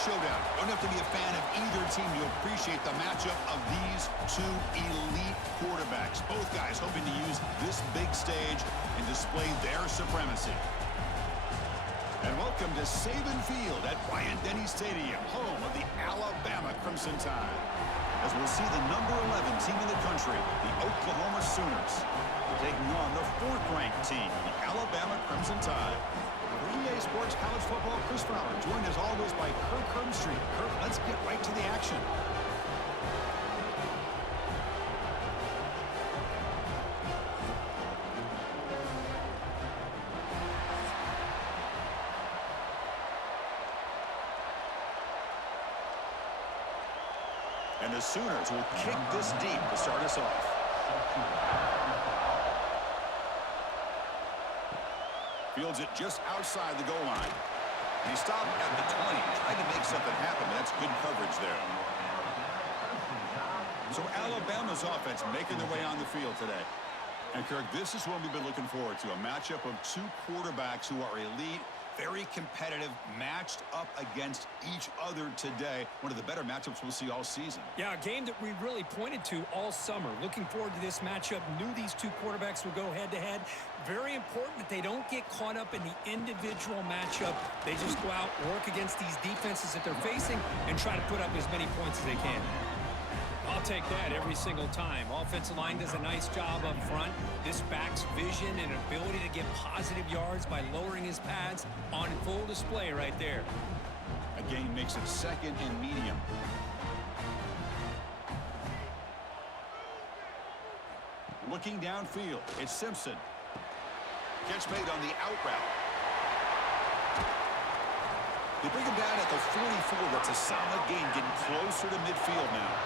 showdown. You don't have to be a fan of either team to appreciate the matchup of these two elite quarterbacks. Both guys hoping to use this big stage and display their supremacy. And welcome to Saban Field at Bryant-Denny Stadium, home of the Alabama Crimson Tide. As we'll see the number 11 team in the country, the Oklahoma Sooners, taking on the 4th-ranked team, the Alabama Crimson Tide. For EA Sports College Football, Chris Fowler, joined as always by Kirk Herbstreit. Kirk, let's get right to the action. And the Sooners will kick this deep to start us off. Fields it just outside the goal line. And he stopped at the 20, trying to make something happen. That's good coverage there. So Alabama's offense making their way on the field today. And Kirk, this is what we've been looking forward to, a matchup of two quarterbacks who are elite, very competitive, matched up against each other today. One of the better matchups we'll see all season. Yeah, a game that we really pointed to all summer. Looking forward to this matchup. Knew these two quarterbacks would go head-to-head. Very important that they don't get caught up in the individual matchup. They just go out, work against these defenses that they're facing, and try to put up as many points as they can. I'll take that every single time. Offensive line does a nice job up front. This back's vision and ability to get positive yards by lowering his pads on full display right there. Again, makes it 2nd and medium. Looking downfield, it's Simpson. Catch made on the out route. They bring him down at the 44. That's a solid gain, getting closer to midfield now.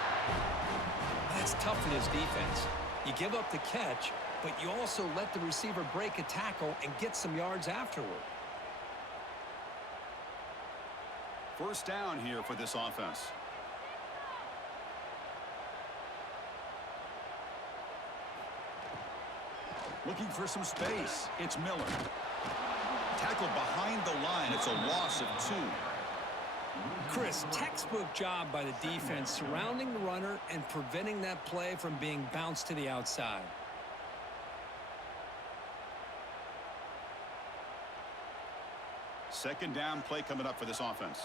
That's tough in his defense. You give up the catch, but you also let the receiver break a tackle and get some yards afterward. First down here for this offense. Looking for some space. It's Miller. Tackled behind the line. It's a loss of 2. Chris, textbook job by the defense surrounding the runner and preventing that play from being bounced to the outside. Second down play coming up for this offense.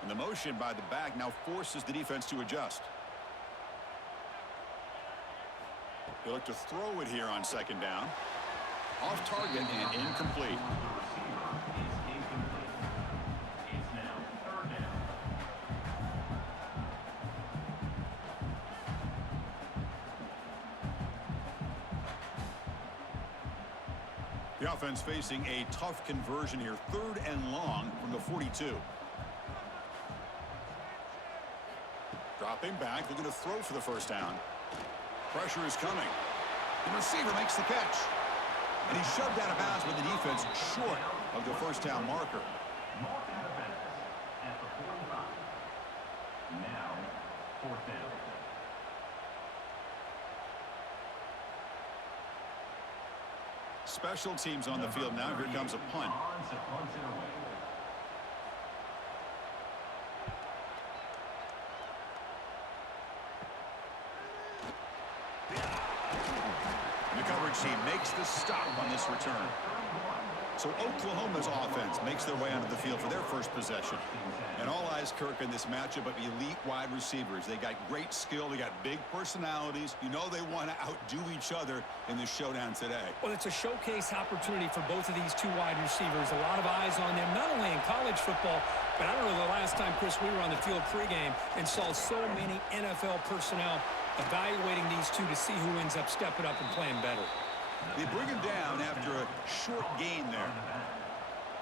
And the motion by the back now forces the defense to adjust. They look to throw it here on 2nd down. Off target and incomplete. The offense facing a tough conversion here. 3rd and long from the 42. Dropping back, looking to throw for the first down. Pressure is coming. The receiver makes the catch. And he's shoved out of bounds with the defense short of the first down marker. At the 45. Now, 4th down. Special teams on the field now. Here comes a punt. The coverage team makes the stop on this return. So Oklahoma's offense makes their way onto the field for their first possession. And all eyes, Kirk, in this matchup of elite wide receivers. They got great skill. They got big personalities. You know they want to outdo each other in this showdown today. Well, it's a showcase opportunity for both of these two wide receivers. A lot of eyes on them, not only in college football, but I don't know the last time, Chris, we were on the field pregame and saw so many NFL personnel evaluating these two to see who ends up stepping up and playing better. They bring him down after a short gain there.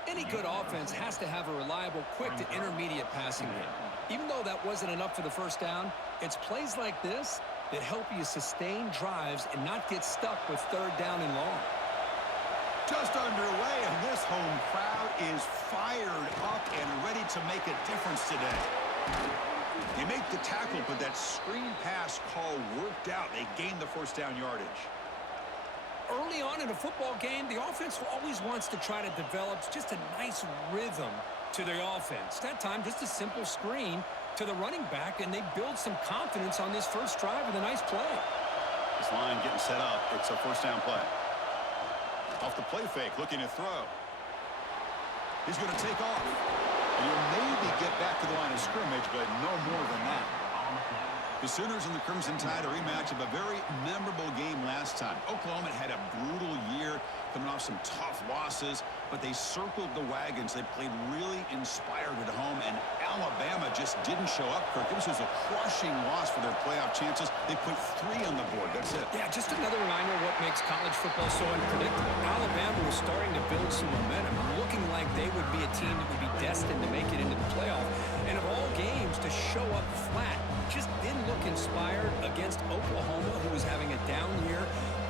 Any good offense has to have a reliable, quick to intermediate passing game. Even though that wasn't enough for the first down, it's plays like this that help you sustain drives and not get stuck with 3rd down and long. Just underway, and this home crowd is fired up and ready to make a difference today. They make the tackle, but that screen pass call worked out. They gained the first down yardage. Early on in a football game, the offense always wants to try to develop just a nice rhythm to their offense. That time, just a simple screen to the running back, and they build some confidence on this first drive with a nice play. This line getting set up. It's a first down play. Off the play fake, looking to throw. He's going to take off. And he'll maybe get back to the line of scrimmage, but no more than that. The Sooners and the Crimson Tide, a rematch of a very memorable game last time. Oklahoma had a brutal year, coming off some tough losses, but they circled the wagons. They played really inspired at home, and Alabama just didn't show up, Kirk. This was a crushing loss for their playoff chances. They put 3 on the board. That's it. Yeah, just another reminder of what makes college football so unpredictable. Alabama was starting to build some momentum, looking like they would be a team that would be destined to make it into the playoff. And of all games, to show up flat, just didn't look inspired against Oklahoma, who was having a down year.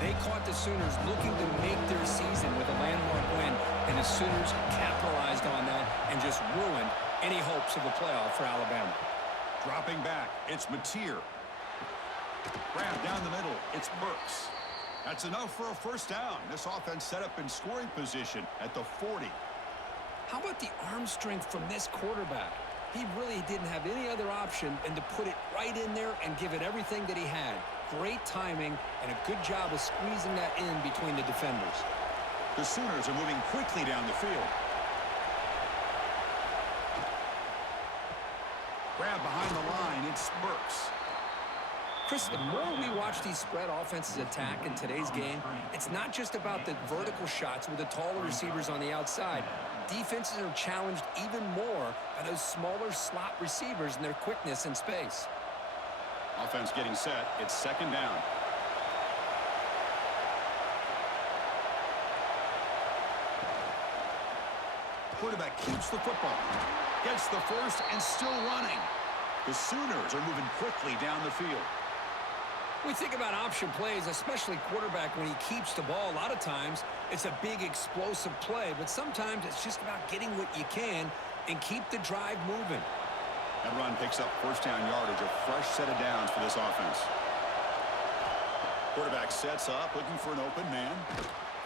They caught the Sooners looking to make their season with a landmark win, and the Sooners capitalized on that and just ruined any hopes of a playoff for Alabama. Dropping back, it's Mateer. Grab down the middle, it's Burks. That's enough for a first down. This offense set up in scoring position at the 40. How about the arm strength from this quarterback? He really didn't have any other option than to put it right in there and give it everything that he had. Great timing and a good job of squeezing that in between the defenders. The Sooners are moving quickly down the field. Grab behind the line, it's Burks. Chris, the more we watch these spread offenses attack in today's game, it's not just about the vertical shots with the taller receivers on the outside. Defenses are challenged even more by those smaller slot receivers and their quickness in space. Offense getting set. It's second down. Quarterback keeps the football. Gets the first and still running. The Sooners are moving quickly down the field. We think about option plays, especially quarterback when he keeps the ball. A lot of times it's a big explosive play, but sometimes it's just about getting what you can and keep the drive moving. That run picks up first down yardage, a fresh set of downs for this offense. Quarterback sets up, looking for an open man.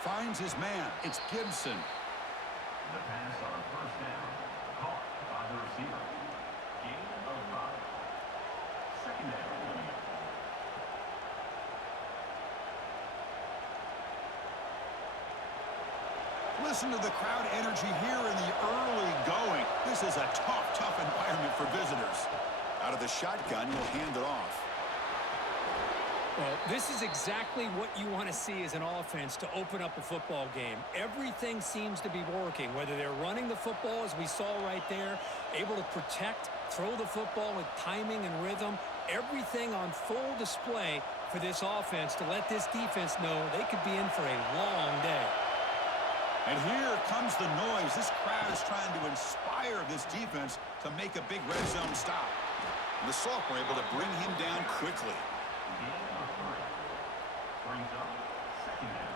Finds his man. It's Gibson. The pass on first down, caught by the receiver. Gain of 5. Second down. Listen to the crowd energy here in the early going. This is a tough environment for visitors. Out of the shotgun, he'll hand it off. Well, this is exactly what you want to see as an offense to open up a football game. Everything seems to be working, whether they're running the football, as we saw right there, able to protect, throw the football with timing and rhythm, everything on full display for this offense to let this defense know they could be in for a long day. And here comes the noise. This crowd is trying to inspire this defense to make a big red zone stop. And the Salk were able to bring him down quickly. Brings up second down.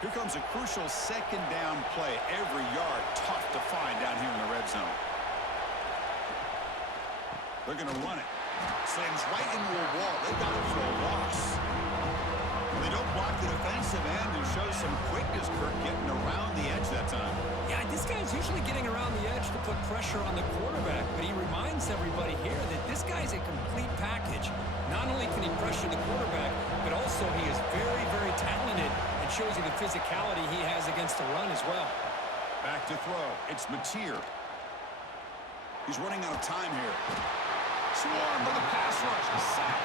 Here comes a crucial second down play. Every yard tough to find down here in the red zone. They're going to run it. Slams right into a wall. They got it for a loss. They don't block the defensive end and show some quickness, Kirk, getting around the edge that time. Yeah, this guy's usually getting around the edge to put pressure on the quarterback, but he reminds everybody here that this guy's a complete package. Not only can he pressure the quarterback, but also he is very, very talented and shows you the physicality he has against the run as well. Back to throw. It's Mateer. He's running out of time here. Swarmed by the pass rush. Sack.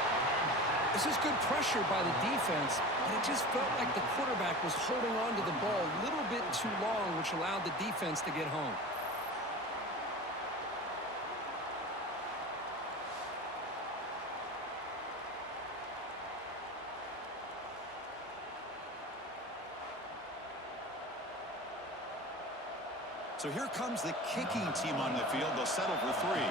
This is good pressure by the defense, but it just felt like the quarterback was holding on to the ball a little bit too long, which allowed the defense to get home. So here comes the kicking team on the field. They'll settle for 3.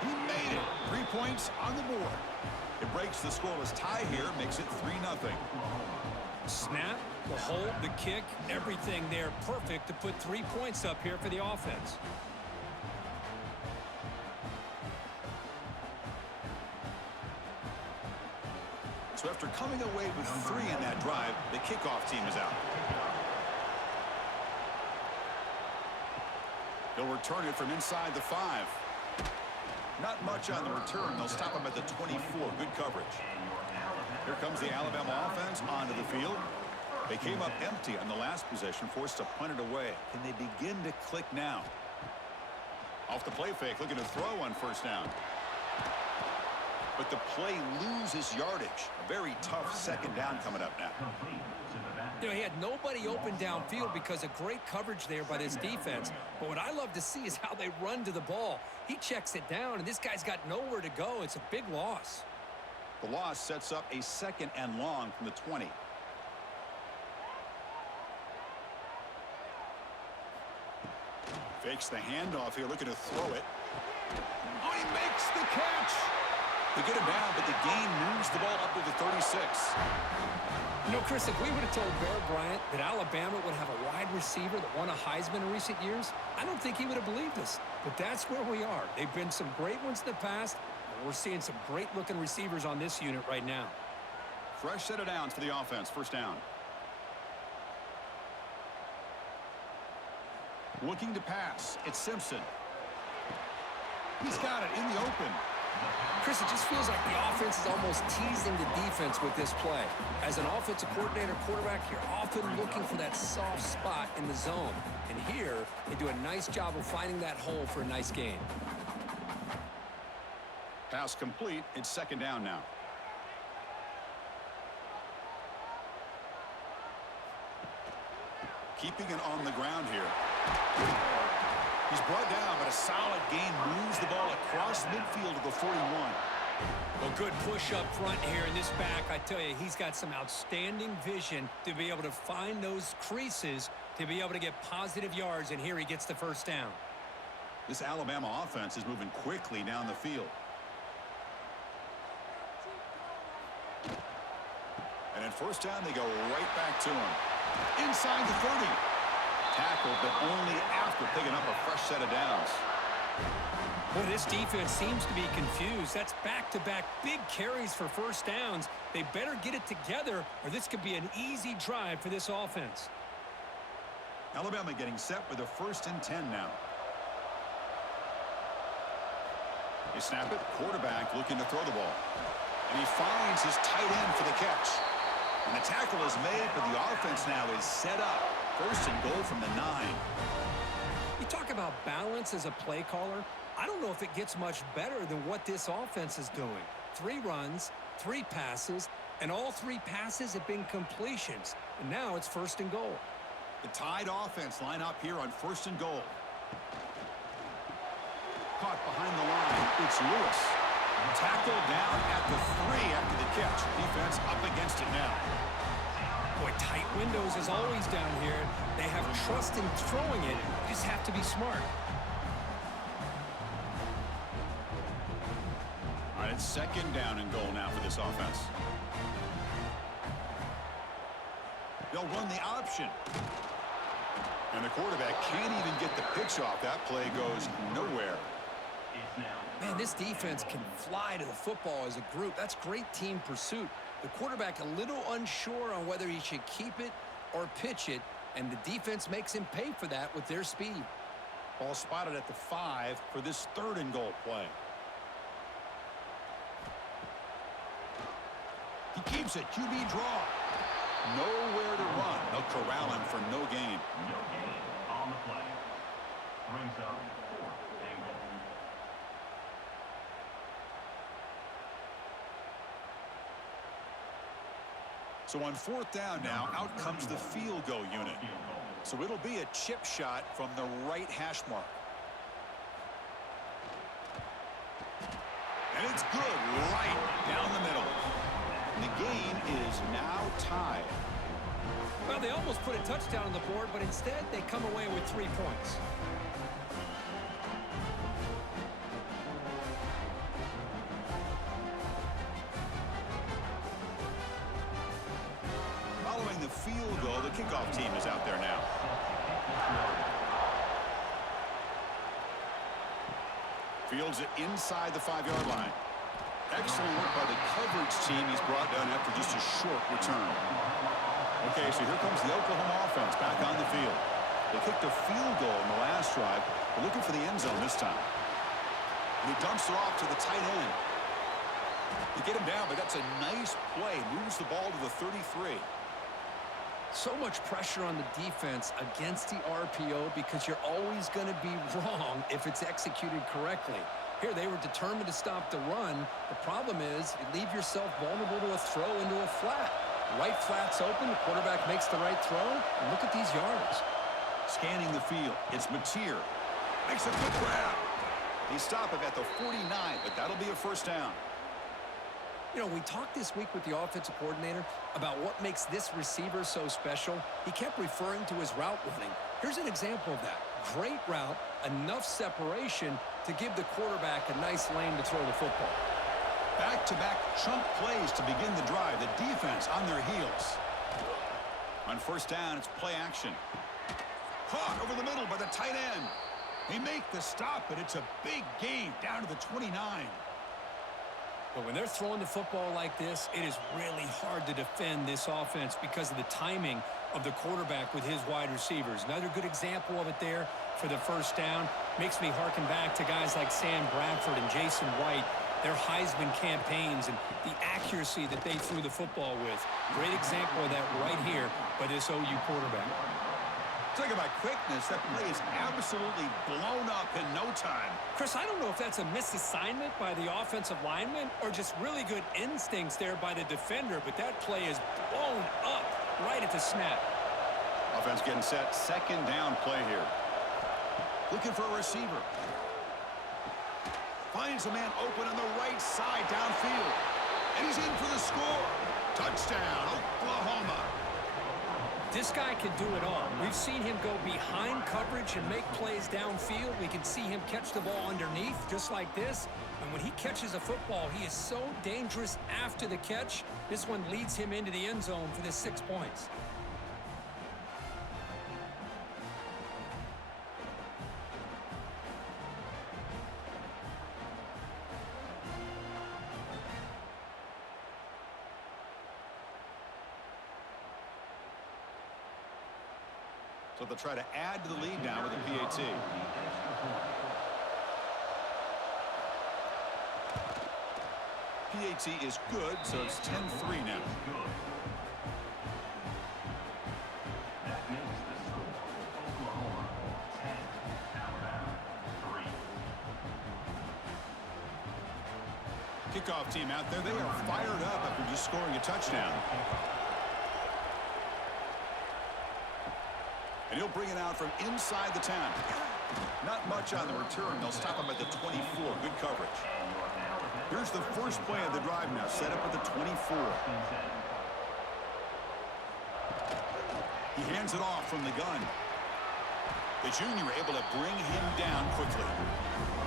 He made it. 3 points on the board. It breaks the scoreless tie here, makes it 3-0. Snap, the hold, the kick, everything there perfect to put 3 points up here for the offense. So after coming away with 3 in that drive, the kickoff team is out. They'll return it from inside the 5. Not much on the return. They'll stop him at the 24. Good coverage. Here comes the Alabama offense onto the field. They came up empty on the last possession, forced to punt it away. Can they begin to click now? Off the play fake, looking to throw on first down. But the play loses yardage. A very tough second down coming up now. You know, he had nobody open downfield because of great coverage there by this defense. But what I love to see is how they run to the ball. He checks it down, and this guy's got nowhere to go. It's a big loss. The loss sets up a 2nd and long from the 20. Fakes the handoff here, looking to throw it. Oh, he makes the catch! They get him down, but the gain moves the ball up to the 36. You know, Chris, if we would have told Bear Bryant that Alabama would have a wide receiver that won a Heisman in recent years, I don't think he would have believed us. But that's where we are. They've been some great ones in the past, and we're seeing some great-looking receivers on this unit right now. Fresh set of downs for the offense. First down. Looking to pass. It's Simpson. He's got it in the open. Chris, it just feels like the offense is almost teasing the defense with this play. As an offensive coordinator, quarterback, you're often looking for that soft spot in the zone. And here, they do a nice job of finding that hole for a nice gain. Pass complete. It's 2nd down now. Keeping it on the ground here. He's brought down, but a solid gain moves the ball across midfield to the 41. Well, good push up front here in this back. I tell you, he's got some outstanding vision to be able to find those creases to be able to get positive yards, and here he gets the first down. This Alabama offense is moving quickly down the field. And at first down, they go right back to him. Inside the 30. Tackled, but only after picking up a fresh set of downs. Boy, this defense seems to be confused. That's back-to-back big carries for first downs. They better get it together, or this could be an easy drive for this offense. Alabama getting set with a 1st and 10 now. They snap it. Quarterback looking to throw the ball. And he finds his tight end for the catch. And the tackle is made, but the offense now is set up. 1st and goal from the 9. You talk about balance as a play caller. I don't know if it gets much better than what this offense is doing. 3 runs, 3 passes, and all 3 passes have been completions. And now it's 1st and goal. The Tide offense line up here on 1st and goal. Caught behind the line. It's Lewis. Tackled down at the 3 after the catch. Defense up against it now. Boy, tight windows as always down here. They have trust in throwing it. You just have to be smart. All right, it's 2nd down and goal now for this offense. They'll run the option. And the quarterback can't even get the pitch off. That play goes nowhere. Man, this defense can fly to the football as a group. That's great team pursuit. The quarterback a little unsure on whether he should keep it or pitch it, and the defense makes him pay for that with their speed. Ball spotted at the 5 for this 3rd and goal play. He keeps it. QB draw. Nowhere to run. They'll corral him for no gain. No gain on the play. Brings up 4th and goal. So on 4th down now, out comes the field goal unit. So it'll be a chip shot from the right hash mark. And it's good right down the middle. And the game is now tied. Well, they almost put a touchdown on the board, but instead they come away with 3 points. Following the kickoff team is out there now. Fields it inside the 5-yard line. Excellent work by the coverage team he's brought down after just a short return. Okay, so here comes the Oklahoma offense back on the field. They kicked a field goal in the last drive. They're looking for the end zone this time. And he dumps it off to the tight end. They get him down, but that's a nice play. Moves the ball to the 33. So much pressure on the defense against the RPO because you're always going to be wrong if it's executed correctly. Here, they were determined to stop the run. The problem is you leave yourself vulnerable to a throw into a flat. Right flat's open. The quarterback makes the right throw. And look at these yards. Scanning the field. It's Mateer. Makes a good grab. They stop him at the 49, but that'll be a first down. You know, we talked this week with the offensive coordinator about what makes this receiver so special. He kept referring to his route running. Here's an example of that. Great route, enough separation to give the quarterback a nice lane to throw the football. Back-to-back chunk plays to begin the drive. The defense on their heels. On first down, it's play action. Caught over the middle by the tight end. They make the stop, but it's a big gain down to the 29. But when they're throwing the football like this, it is really hard to defend this offense because of the timing of the quarterback with his wide receivers. Another good example of it there for the first down. Makes me harken back to guys like Sam Bradford and Jason White, their Heisman campaigns and the accuracy that they threw the football with. Great example of that right here by this OU quarterback. Talk about quickness. That play is absolutely blown up in no time. Chris, I don't know if that's a misassignment by the offensive lineman or just really good instincts there by the defender, but that play is blown up right at the snap. Offense getting set. Second down play here. Looking for a receiver. Finds a man open on the right side downfield. And he's in for the score. Touchdown, Oklahoma. This guy can do it all. We've seen him go behind coverage and make plays downfield. We can see him catch the ball underneath just like this. And when he catches a football, he is so dangerous after the catch. This one leads him into the end zone for the 6 points. So they'll try to add to the lead now with a PAT. PAT is good, so it's 10-3 now. That makes the score. Oklahoma 10, Alabama 3. Kickoff team out there. They are fired up after just scoring a touchdown. And he'll bring it out from inside the 10. Not much on the return. They'll stop him at the 24. Good coverage. Here's the first play of the drive now. Set up at the 24. He hands it off from the gun. The junior able to bring him down quickly.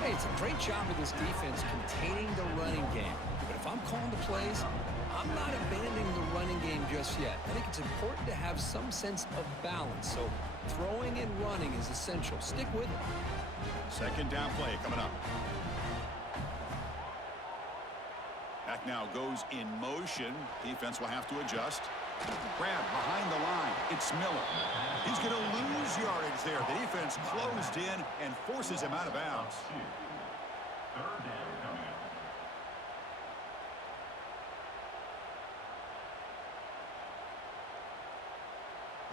Hey, it's a great job of this defense containing the running game. But if I'm calling the plays, I'm not abandoning the running game just yet. I think it's important to have some sense of balance. So throwing and running is essential. Stick with it. Second down play coming up. Back now goes in motion. Defense will have to adjust. Grab behind the line. It's Miller. He's going to lose yardage there. The defense closed in and forces him out of bounds. Third down coming up.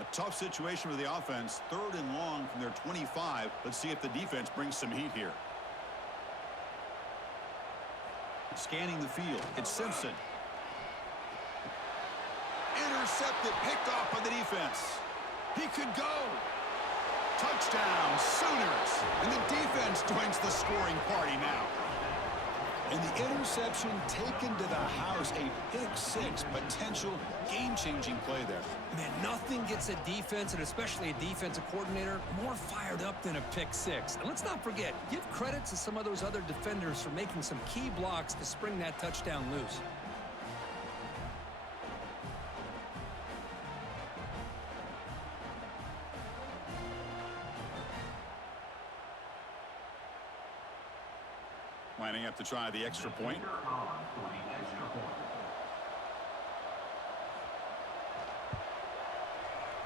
A tough situation for the offense. Third and long from their 25. Let's see if the defense brings some heat here. Scanning the field. It's Simpson. Intercepted, picked off by the defense. He could go. Touchdown, Sooners. And the defense joins the scoring party now. And the interception taken to the house. A pick six, potential game-changing play there. Man, nothing gets a defense, and especially a defensive coordinator, more fired up than a pick six. And let's not forget, give credit to some of those other defenders for making some key blocks to spring that touchdown loose. lining up to try the extra point.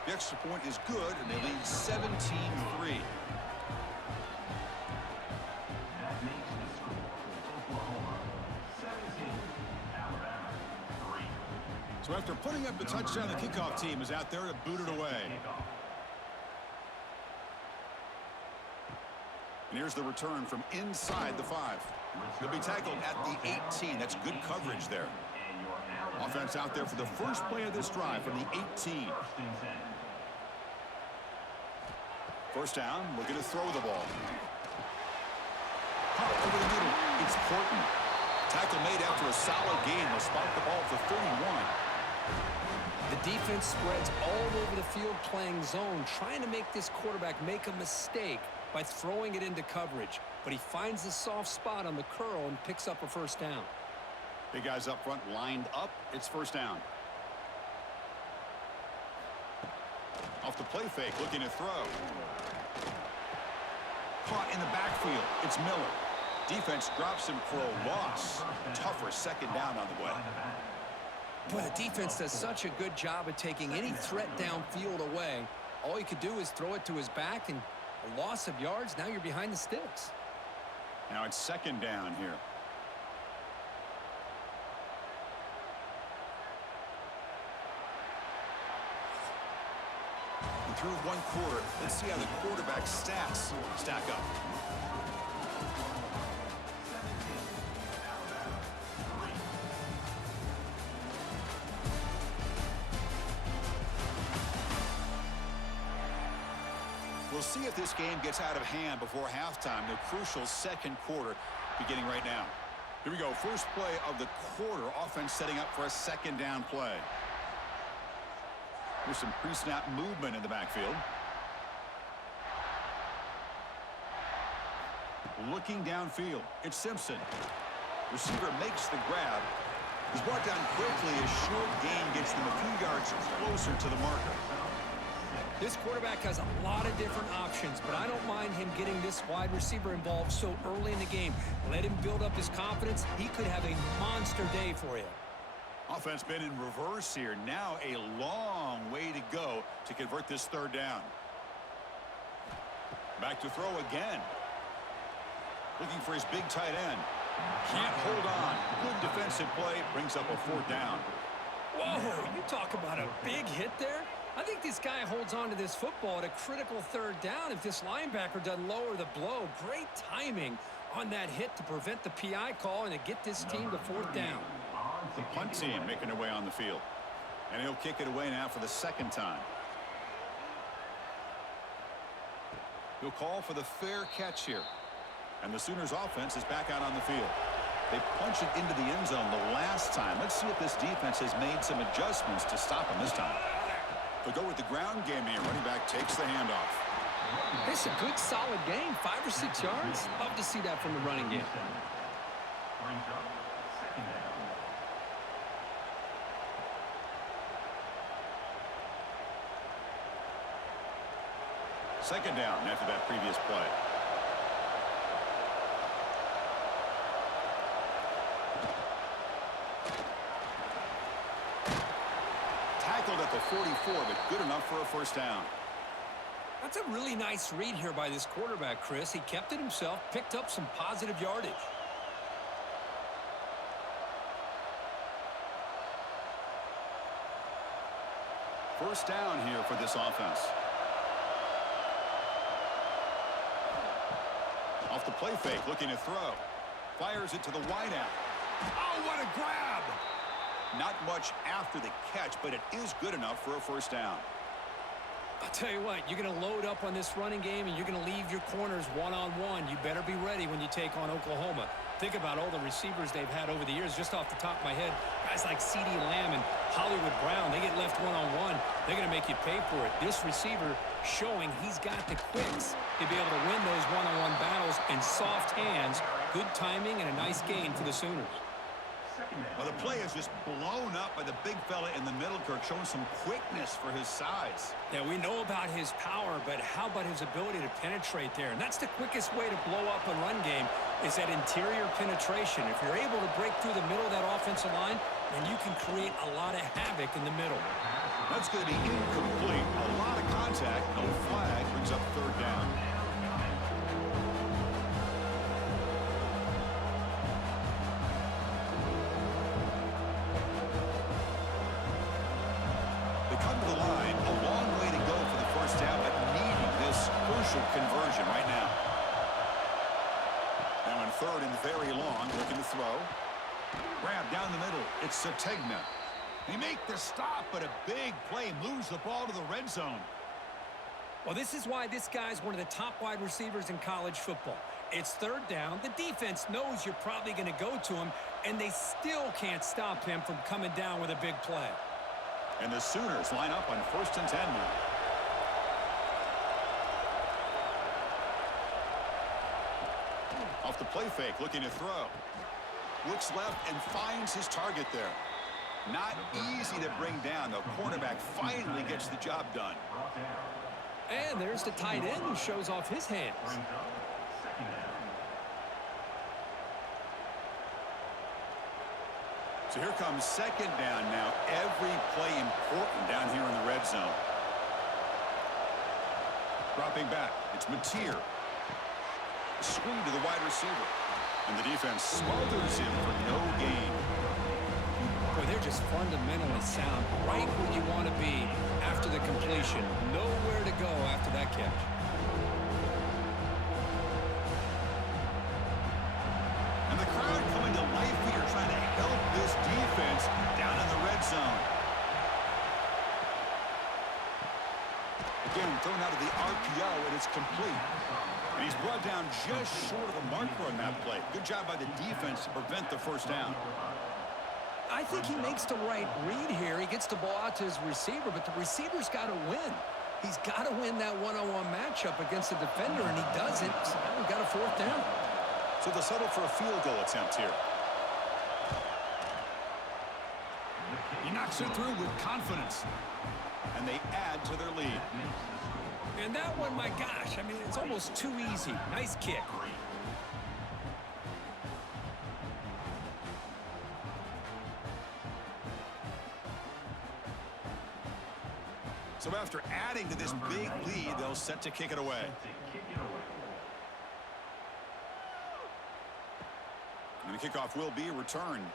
The extra point is good, and they lead 17-3. That makes the score Oklahoma 17, Alabama 3. So after putting up the touchdown, the kickoff team is out there to boot it away. And here's the return from inside the 5. He'll be tackled at the 18. That's good coverage there. Offense out there for the first play of this drive from the 18. First down, looking to throw the ball. Pop over the middle. It's Horton. Tackle made after a solid gain. They'll spot the ball for 31. The defense spreads all over the field playing zone, trying to make this quarterback make a mistake by throwing it into coverage. But he finds the soft spot on the curl and picks up a first down. Big guys up front lined up. It's first down. Off the play fake, looking to throw. Caught in the backfield. It's Miller. Defense drops him for a loss. Tougher second down on the way. Boy, the defense does such a good job of taking any threat downfield away. All you could do is throw it to his back, and a loss of yards, now you're behind the sticks. Now it's second down here. And through one quarter, let's see how the quarterback's stats stack up. We'll see if this game gets out of hand before halftime. The crucial second quarter beginning right now. Here we go. First play of the quarter. Offense setting up for a second down play. There's some pre-snap movement in the backfield. Looking downfield. It's Simpson. Receiver makes the grab. He's brought down quickly. A short gain gets them a few yards closer to the marker. This quarterback has a lot of different options, but I don't mind him getting this wide receiver involved so early in the game. Let him build up his confidence. He could have a monster day for you. Offense been in reverse here. Now a long way to go to convert this third down. Back to throw again. Looking for his big tight end. Can't hold on. Good defensive play. Brings up a fourth down. Whoa, you talk about a big hit there. I think this guy holds on to this football at a critical third down if this linebacker doesn't lower the blow. Great timing on that hit to prevent the PI call and to get this team to fourth down. The punt team making their way on the field. And he'll kick it away now for the second time. He'll call for the fair catch here. And the Sooners offense is back out on the field. They punch it into the end zone the last time. Let's see if this defense has made some adjustments to stop him this time. They'll go with the ground game here. Running back takes the handoff. It's a good, solid game. 5 or 6 yards. Love to see that from the running game. Second down after that previous play. Tackled at the 44, but good enough for a first down. That's a really nice read here by this quarterback, Chris. He kept it himself, picked up some positive yardage. First down here for this offense. Off the play fake, looking to throw. Fires it to the wideout. Oh, what a grab! Not much after the catch, but it is good enough for a first down. I'll tell you what, you're going to load up on this running game and you're going to leave your corners one-on-one. You better be ready when you take on Oklahoma. Think about all the receivers they've had over the years. Just off the top of my head, guys like C.D. Lamb and Hollywood Brown, they get left one-on-one. They're going to make you pay for it. This receiver showing he's got the quicks to be able to win those one-on-one battles in soft hands. Good timing and a nice gain for the Sooners. Well, the the play is just blown up by the big fella in the middle, Kirk, showing some quickness for his size. Yeah, we know about his power, but how about his ability to penetrate there? And that's the quickest way to blow up a run game, is that interior penetration. If you're able to break through the middle of that offensive line, then you can create a lot of havoc in the middle. That's going to be incomplete. A lot of contact. No flag. Brings up third down. They come to the line. A long way to go for the first down, but needing this crucial conversion right now. Now in third and very long, looking to throw. Grab down the middle. It's Sategna. They make the stop, but a big play moves the ball to the red zone. Well, this is why this guy's one of the top wide receivers in college football. It's third down. The defense knows you're probably going to go to him, and they still can't stop him from coming down with a big play. And the Sooners line up on 1st and 10 now. Off the play fake, looking to throw. Looks left and finds his target there. Not easy to bring down. The cornerback finally gets the job done. And there's the tight end who shows off his hands. So here comes second down now. Every play important down here in the red zone. Dropping back. It's Mateer. Screen to the wide receiver. And the defense smothers him for no gain. Boy, they're just fundamentally sound, right where you want to be after the completion. Nowhere to go after that catch. And the crowd coming to life here, trying to help this defense down in the red zone. Again, thrown out of the RPO, and it's complete. And he's brought down just short of the marker on that play. Good job by the defense to prevent the first down. I think he makes the right read here. He gets the ball out to his receiver, but the receiver's got to win. He's got to win that one-on-one matchup against the defender, and he doesn't. So now we've got a fourth down. So they'll settle for a field goal attempt here. He knocks it through with confidence. And they add to their lead. And that one, my gosh, I mean, it's almost too easy. Nice kick. So after adding to this big lead, they'll set to kick it away. And the kickoff will be returned.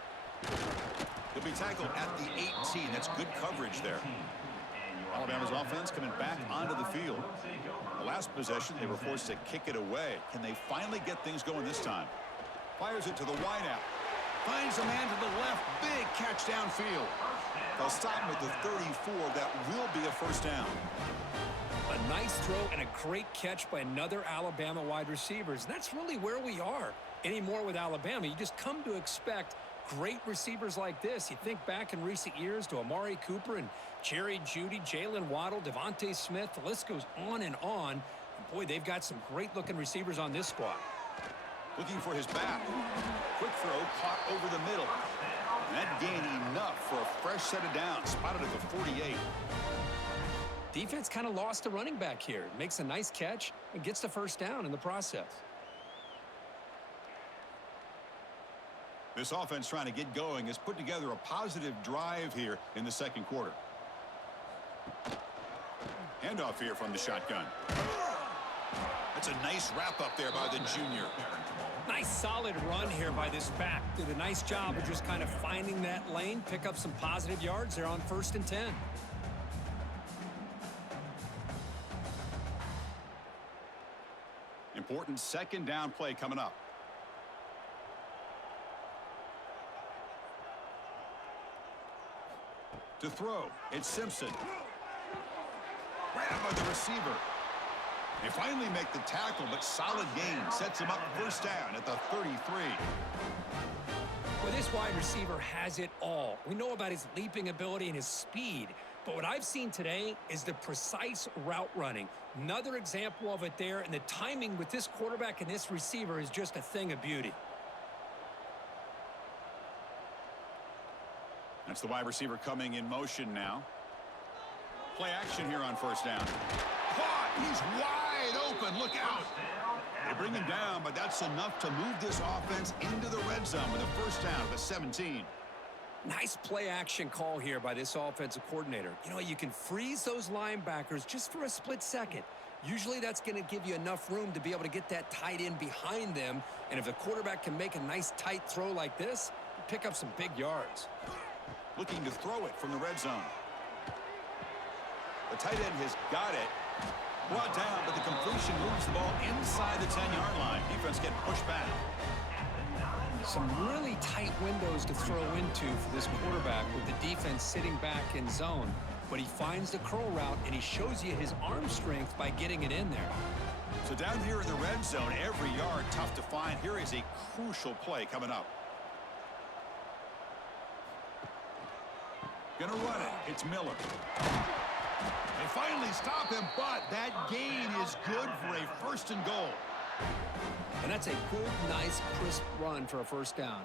He'll be tackled at the 18. That's good coverage there. Alabama's offense coming back onto the field. The last possession, they were forced to kick it away. Can they finally get things going this time? Fires it to the wideout. Finds a man to the left. Big catch downfield. They'll stop him at the 34. That will be a first down. A nice throw and a great catch by another Alabama wide receivers. And that's really where we are anymore with Alabama. You just come to expect great receivers like this. You think back in recent years to Amari Cooper and Jerry Jeudy, Jalen Waddle, Devontae Smith. The list goes on and on. And boy, they've got some great-looking receivers on this squad. Looking for his back. Quick throw caught over the middle. And that gained enough for a fresh set of downs. Spotted at the 48. Defense kind of lost the running back here. Makes a nice catch and gets the first down in the process. This offense trying to get going has put together a positive drive here in the second quarter. Handoff here from the shotgun. That's a nice wrap up there by the junior. Nice solid run here by this back. Did a nice job of just kind of finding that lane, pick up some positive yards there on 1st and 10. Important second down play coming up. To throw, it's Simpson. Grabbed by the receiver. They finally make the tackle, but solid gain sets him up first down at the 33. Well, this wide receiver has it all. We know about his leaping ability and his speed, but what I've seen today is the precise route running. Another example of it there, and the timing with this quarterback and this receiver is just a thing of beauty. That's the wide receiver coming in motion now. Play action here on first down. Caught! He's wide open. Look out! They bring him down, but that's enough to move this offense into the red zone with a first down of the 17. Nice play action call here by this offensive coordinator. You know, you can freeze those linebackers just for a split second. Usually that's going to give you enough room to be able to get that tight end behind them. And if the quarterback can make a nice tight throw like this, pick up some big yards. Looking to throw it from the red zone. The tight end has got it. Brought down, but the completion moves the ball inside the 10-yard line. Defense getting pushed back. Some really tight windows to throw into for this quarterback with the defense sitting back in zone. But he finds the curl route, and he shows you his arm strength by getting it in there. So down here in the red zone, every yard tough to find. Here is a crucial play coming up. Gonna run it. It's Miller. They finally stop him, but that gain is good for a first and goal. And that's a good, nice, crisp run for a first down.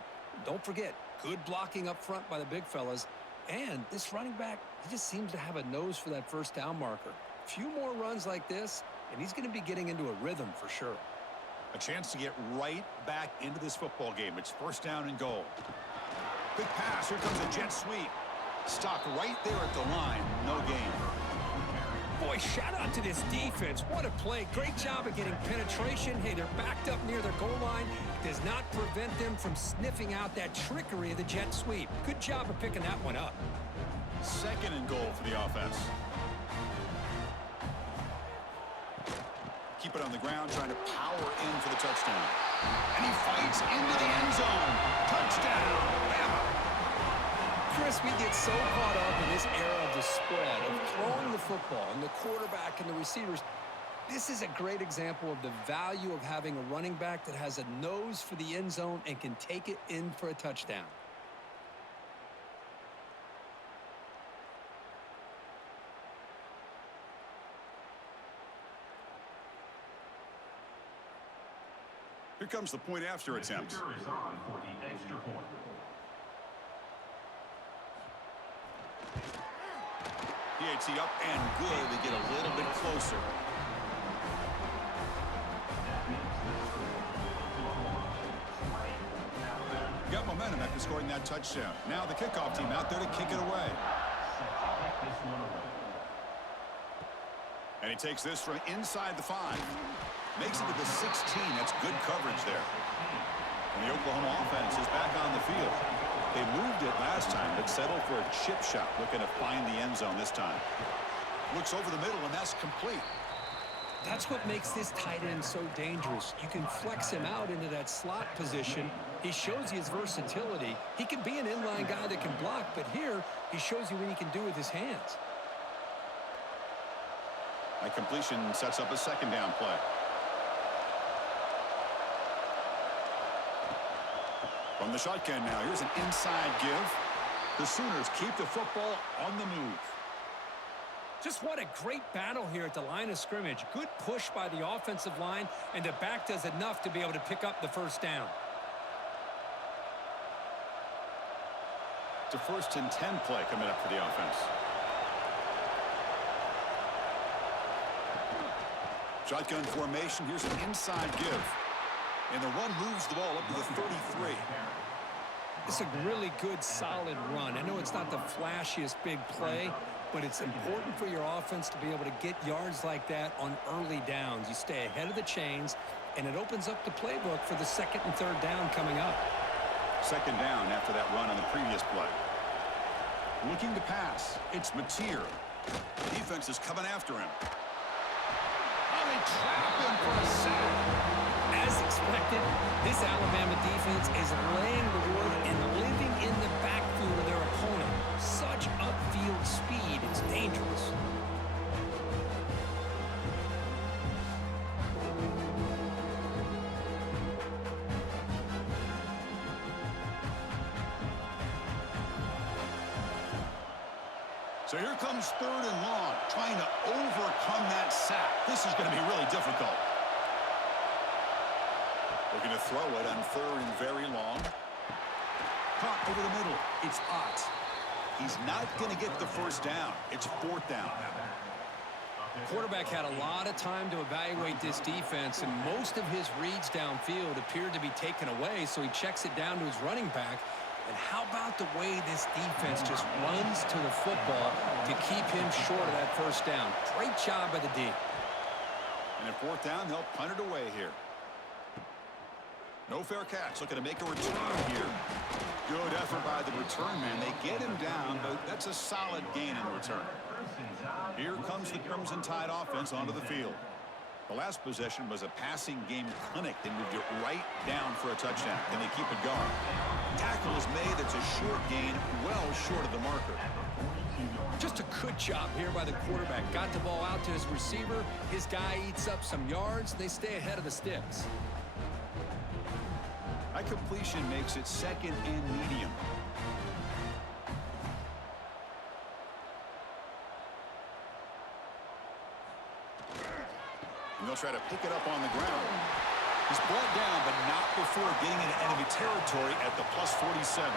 Don't forget, good blocking up front by the big fellas. And this running back, he just seems to have a nose for that first down marker. A few more runs like this, and he's going to be getting into a rhythm for sure. A chance to get right back into this football game. It's first down and goal. Big pass. Here comes a jet sweep. Stopped right there at the line. No gain. Boy, shout out to this defense. What a play. Great job of getting penetration. Hey, they're backed up near their goal line. Does not prevent them from sniffing out that trickery of the jet sweep. Good job of picking that one up. Second and goal for the offense. Keep it on the ground, trying to power in for the touchdown. And he fights into the end zone. Touchdown, Bama. Chris, we get so caught up in this era of the spread, of throwing the football, and the quarterback and the receivers. This is a great example of the value of having a running back that has a nose for the end zone and can take it in for a touchdown. Here comes the point after attempt. The kicker is on for the extra point. PAT up and good. They get a little bit closer. Got momentum after scoring that touchdown. Now the kickoff team out there to kick it away. And he takes this from inside the 5. Makes it to the 16. That's good coverage there. And the Oklahoma offense is back on the field. They moved it last time, but settled for a chip shot, looking to find the end zone this time. Looks over the middle, and that's complete. That's what makes this tight end so dangerous. You can flex him out into that slot position. He shows you his versatility. He can be an inline guy that can block, but here he shows you what he can do with his hands. That completion sets up a second down play. From the shotgun now, here's an inside give. The Sooners keep the football on the move. Just what a great battle here at the line of scrimmage. Good push by the offensive line, and the back does enough to be able to pick up the first down. It's a 1st and 10 play coming up for the offense. Shotgun formation. Here's an inside give. And the run moves the ball up to the 33. It's a really good, solid run. I know it's not the flashiest big play, but it's important for your offense to be able to get yards like that on early downs. You stay ahead of the chains, and it opens up the playbook for the 2nd and 3rd down coming up. Second down after that run on the previous play. Looking to pass. It's Mateer. Defense is coming after him. Oh, they trap him for a sack. As expected, this Alabama defense is laying the wood and living in the backfield of their opponent. Such upfield speed, it's dangerous. So here comes 3rd and long, trying to overcome that sack. This is going to be really difficult. Looking to throw it on 3rd and very long. Caught over the middle. It's Ott. He's not going to get the first down. It's fourth down. Quarterback had a lot of time to evaluate this defense, and most of his reads downfield appeared to be taken away, so he checks it down to his running back. And how about the way this defense just runs to the football to keep him short of that first down? Great job by the D. And at fourth down, they'll punt it away here. No fair catch. Looking to make a return here. Good effort by the return man. They get him down, but that's a solid gain in return. Here comes the Crimson Tide offense onto the field. The last possession was a passing game clinic. They moved it right down for a touchdown. Can they keep it going? Tackle is made. It's a short gain, well short of the marker. Just a good job here by the quarterback. Got the ball out to his receiver. His guy eats up some yards. They stay ahead of the sticks. That completion makes it second and medium. And they'll try to pick it up on the ground. He's brought down, but not before getting into enemy territory at the +47.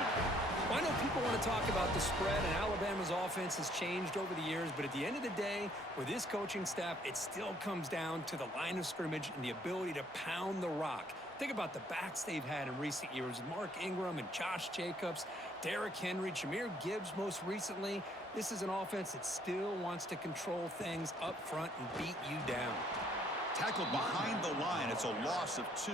Well, I know people want to talk about the spread, and Alabama's offense has changed over the years, but at the end of the day, with this coaching staff, it still comes down to the line of scrimmage and the ability to pound the rock. Think about the backs they've had in recent years. Mark Ingram and Josh Jacobs, Derrick Henry, Jahmyr Gibbs most recently. This is an offense that still wants to control things up front and beat you down. Tackled behind the line. It's a loss of 2.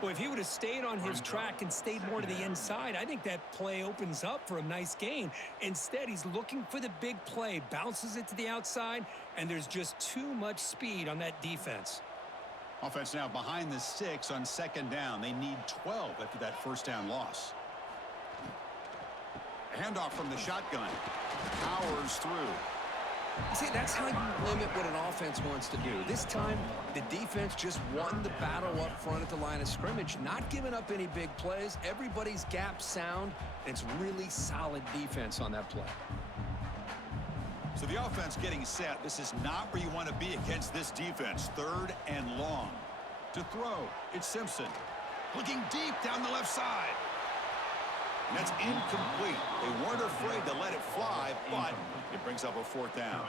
Well, if he would have stayed on his track and stayed more to the inside, I think that play opens up for a nice gain. Instead, he's looking for the big play, bounces it to the outside, and there's just too much speed on that defense. Offense now behind the 6 on second down. They need 12 after that first down loss. A handoff from the shotgun. Powers through. See, that's how you limit what an offense wants to do. This time, the defense just won the battle up front at the line of scrimmage, not giving up any big plays. Everybody's gap sound. It's really solid defense on that play. So the offense getting set. This is not where you want to be against this defense. Third and long. To throw, it's Simpson. Looking deep down the left side. And that's incomplete. They weren't afraid to let it fly, but it brings up a fourth down.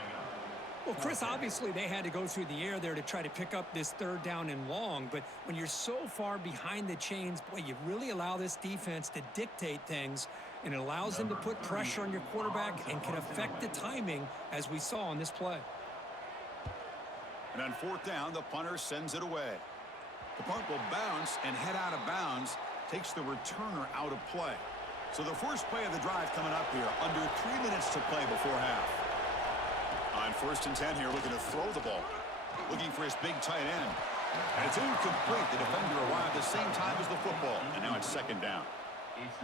Well, Chris, obviously they had to go through the air there to try to pick up this third down and long, but when you're so far behind the chains, boy, you really allow this defense to dictate things, and it allows them to put pressure on your quarterback and can affect the timing, as we saw on this play. And on fourth down, the punter sends it away. The punt will bounce and head out of bounds, takes the returner out of play. So the first play of the drive coming up here, under 3 minutes to play before half. On first and 10 here, looking to throw the ball. Looking for his big tight end. And it's incomplete. The defender arrived at the same time as the football. And now it's second down.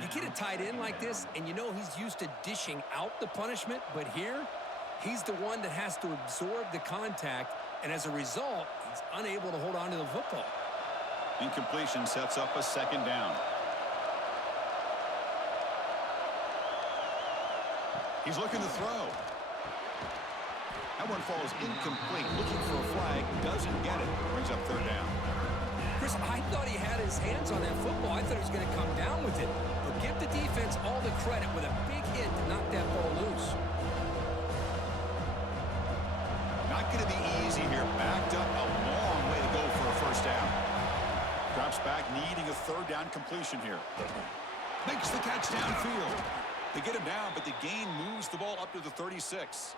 You get a tight end like this, and you know he's used to dishing out the punishment, but here, he's the one that has to absorb the contact, and as a result, he's unable to hold on to the football. Incompletion sets up a second down. He's looking to throw. That one falls incomplete. Looking for a flag. Doesn't get it. Brings up third down. Chris, I thought he had his hands on that football. I thought he was going to come down with it. But give the defense all the credit with a big hit to knock that ball loose. Not going to be easy here. Backed up a long way to go for a first down. Drops back, needing a third down completion here. Makes the catch downfield. They get him down, but the gain moves the ball up to the 36.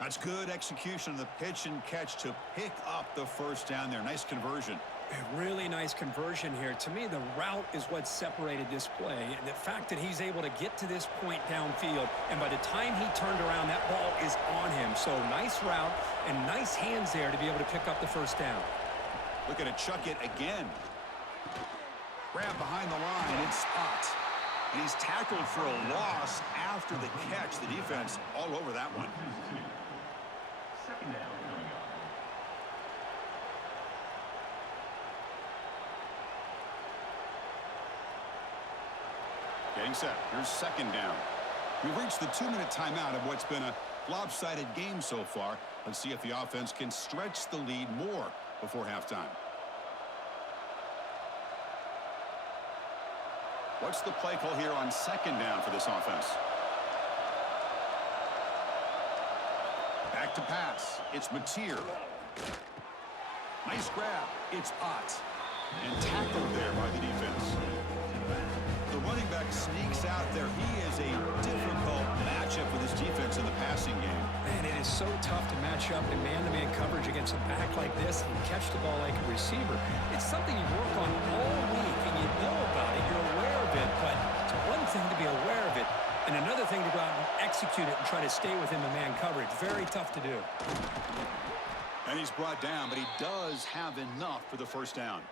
That's good execution of the pitch and catch to pick up the first down there. Nice conversion. A really nice conversion here. To me, the route is what separated this play. And the fact that he's able to get to this point downfield, and by the time he turned around, that ball is on him. So nice route and nice hands there to be able to pick up the first down. Looking to chuck it again. Grab behind the line in spot. And he's tackled for a loss after the catch. The defense all over that one. Second down coming up. Getting set. Here's second down. We've reached the 2-minute timeout of what's been a lopsided game so far. Let's see if the offense can stretch the lead more before halftime. What's the play call here on second down for this offense? Back to pass. It's Mateer. Nice grab. It's Ott. And tackled there by the defense. The running back sneaks out there. He is a difficult matchup with his defense in the passing game. Man, it is so tough to match up in man-to-man coverage against a back like this and catch the ball like a receiver. It's something you work on all week, and you know about it. You're aware of it, but it's one thing to be aware of it, and another thing to go out and execute it and try to stay within the man coverage. Very tough to do. And he's brought down, but he does have enough for the first down.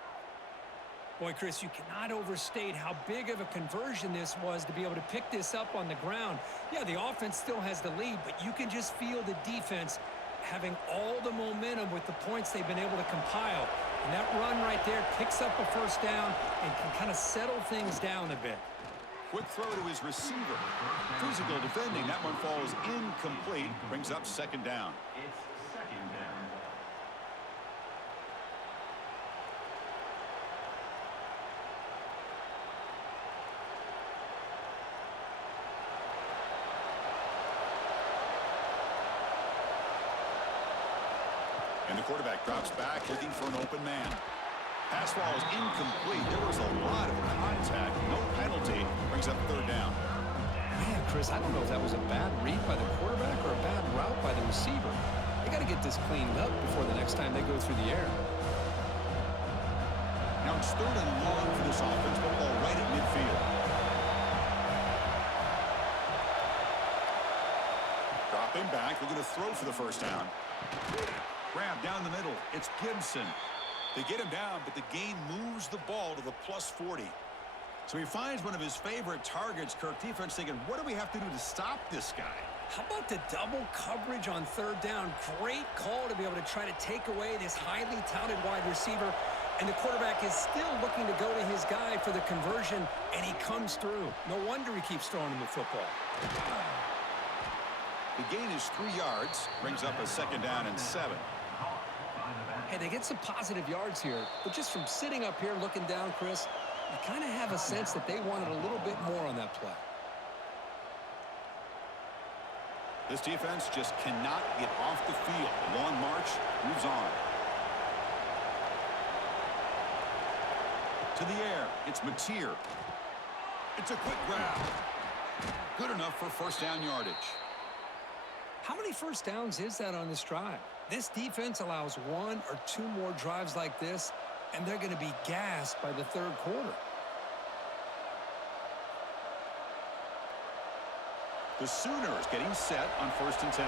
Boy, Chris, you cannot overstate how big of a conversion this was to be able to pick this up on the ground. Yeah, the offense still has the lead, but you can just feel the defense having all the momentum with the points they've been able to compile. And that run right there picks up a first down and can kind of settle things down a bit. Quick throw to his receiver. Physical defending. That one falls incomplete. Brings up second down. It's second down. And the quarterback drops back, looking for an open man. Pass ball is incomplete. There was a lot of contact. No penalty. Brings up third down. Man, Chris, I don't know if that was a bad read by the quarterback or a bad route by the receiver. They got to get this cleaned up before the next time they go through the air. Now it's third and long for this offense. Football right at midfield. Dropping back. They're going to throw for the first down. Grab down the middle. It's Gibson. They get him down, but the gain moves the ball to the +40. So he finds one of his favorite targets. Kirk, defense thinking, what do we have to do to stop this guy? How about the double coverage on third down? Great call to be able to try to take away this highly touted wide receiver. And the quarterback is still looking to go to his guy for the conversion, and he comes through. No wonder he keeps throwing him the football. The gain is 3 yards. Brings up a second down and 7. Hey, they get some positive yards here, but just from sitting up here looking down, Chris, you kind of have a sense that they wanted a little bit more on that play. This defense just cannot get off the field. The long march moves on. To the air, it's Mateer. It's a quick grab. Good enough for first down yardage. How many first downs is that on this drive? This defense allows 1 or 2 more drives like this, and they're going to be gassed by the third quarter. The Sooners getting set on 1st and 10.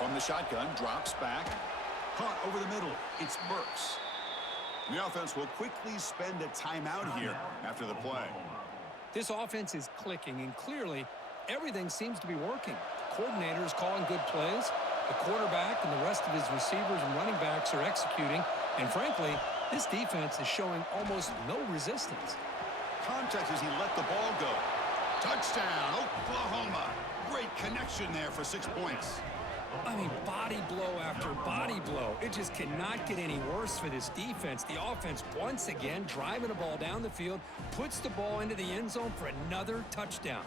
From the shotgun, drops back. Caught over the middle. It's Burks. The offense will quickly spend a timeout here after the play. This offense is clicking, and clearly everything seems to be working. The coordinator is calling good plays. The quarterback and the rest of his receivers and running backs are executing. And frankly, this defense is showing almost no resistance. Contact as he let the ball go. Touchdown, Oklahoma. Great connection there for 6 points. I mean, body blow after body blow. It just cannot get any worse for this defense. The offense, once again, driving the ball down the field, puts the ball into the end zone for another touchdown.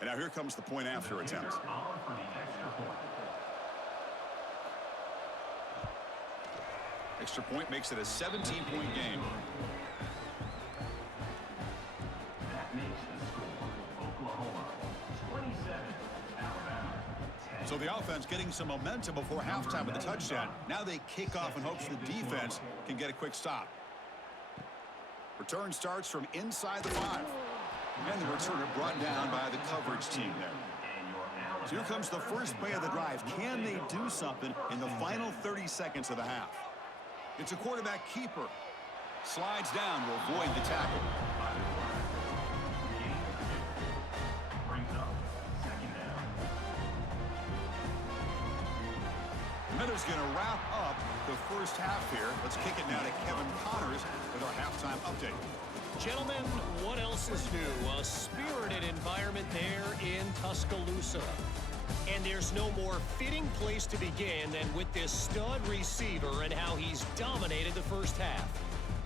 And now here comes the point after attempt. Extra point makes it a 17-point game. That makes the score Oklahoma 27, Alabama 10. So the offense getting some momentum before halftime with the touchdown. Now they kick off in hopes the defense can get a quick stop. Return starts from inside the 5. And the returner brought down by the coverage team there. So here comes the first play of the drive. Can they do something in the final 30 seconds of the half? It's a quarterback keeper. Slides down to avoid the tackle. Brings up second down. Miller's going to wrap up the first half here. Let's kick it now to Kevin Connors with our halftime update. Gentlemen, what else is new? A spirited environment there in Tuscaloosa. And there's no more fitting place to begin than with this stud receiver and how he's dominated the first half.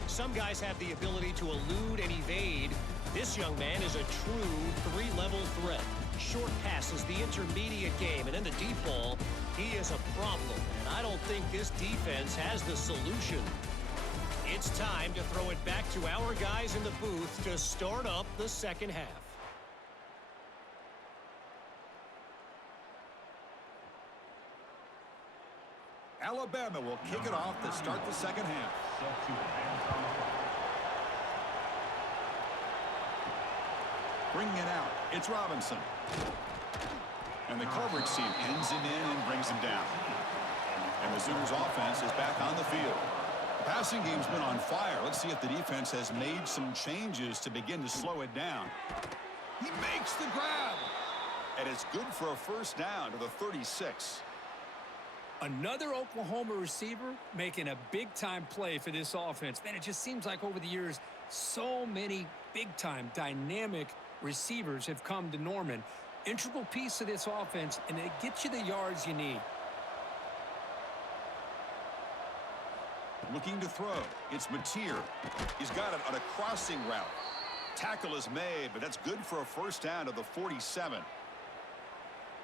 Some guys have the ability to elude and evade. This young man is a true three-level threat. Short passes, the intermediate game, and then the deep ball, he is a problem. And I don't think this defense has the solution. It's time to throw it back to our guys in the booth to start up the second half. Alabama will kick it off to start the second half. Set to advance on the clock. Bringing it out, it's Robinson. And the coverage team pins him in and brings him down. And the Sooners offense is back on the field. The passing game's been on fire. Let's see if the defense has made some changes to begin to slow it down. He makes the grab. And it's good for a first down to the 36. Another Oklahoma receiver making a big-time play for this offense. Man, it just seems like over the years, so many big-time, dynamic receivers have come to Norman. Integral piece of this offense, and it gets you the yards you need. Looking to throw. It's Mateer. He's got it on a crossing route. Tackle is made, but that's good for a first down to the 47.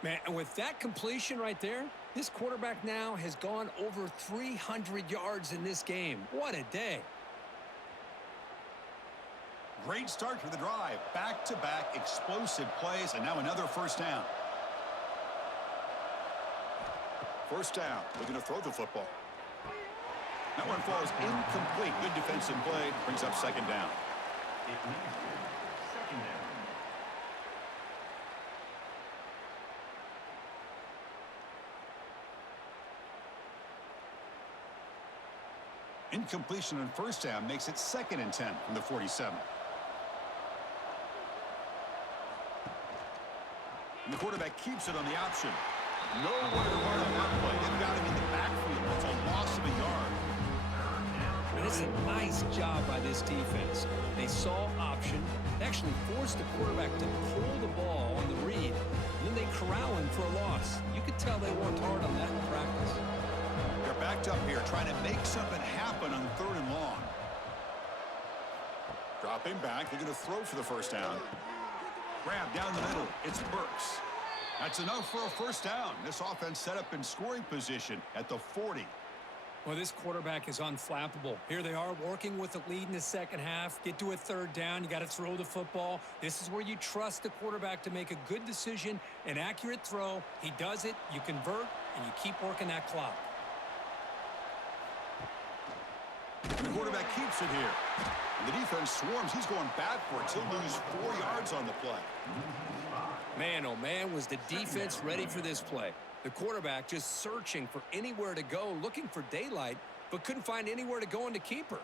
Man, and with that completion right there, this quarterback now has gone over 300 yards in this game. What a day. Great start to the drive. Back-to-back explosive plays, and now another first down. First down. Looking to throw the football. That one falls incomplete. Good defensive play. Brings up second down. It leads to second down. Incompletion on first down makes it 2nd and 10 from the 47. And the quarterback keeps it on the option. Nowhere to run on that play. They've got him in the backfield. That's a loss of a yard. And it's a nice job by this defense. They saw option, actually forced the quarterback to pull the ball on the read, and then they corral him for a loss. You could tell they worked hard on that in practice. They're backed up here trying to make something happen on 3rd and long. Dropping back, they're going to throw for the first down. Grab down the middle. It's Burks. That's enough for a first down. This offense set up in scoring position at the 40. Well, this quarterback is unflappable. Here they are working with the lead in the second half. Get to a 3rd down. You got to throw the football. This is where you trust the quarterback to make a good decision, an accurate throw. He does it, you convert, and you keep working that clock. And the quarterback keeps it here. And the defense swarms. He's going backwards. He'll lose 4 yards on the play. Man, oh man, was the defense ready for this play. The quarterback just searching for anywhere to go, looking for daylight, but couldn't find anywhere to go in the keeper.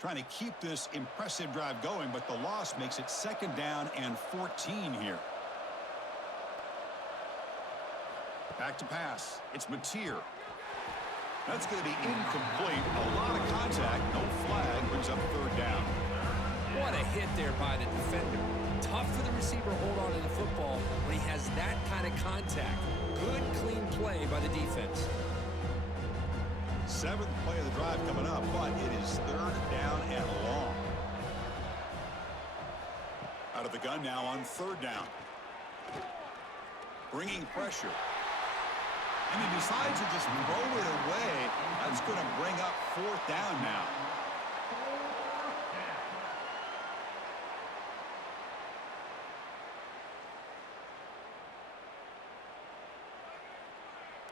Trying to keep this impressive drive going, but the loss makes it 2nd down and 14 here. Back to pass. It's Mateer. That's going to be incomplete. A lot of contact. No flag. Brings up 3rd down. What a hit there by the defender. Tough for the receiver to hold on to the football when he has that kind of contact. Good, clean play by the defense. 7th play of the drive coming up, but it is 3rd down and long. Out of the gun now on 3rd down. Bringing pressure. And he decides to just throw it away. That's going to bring up 4th down now.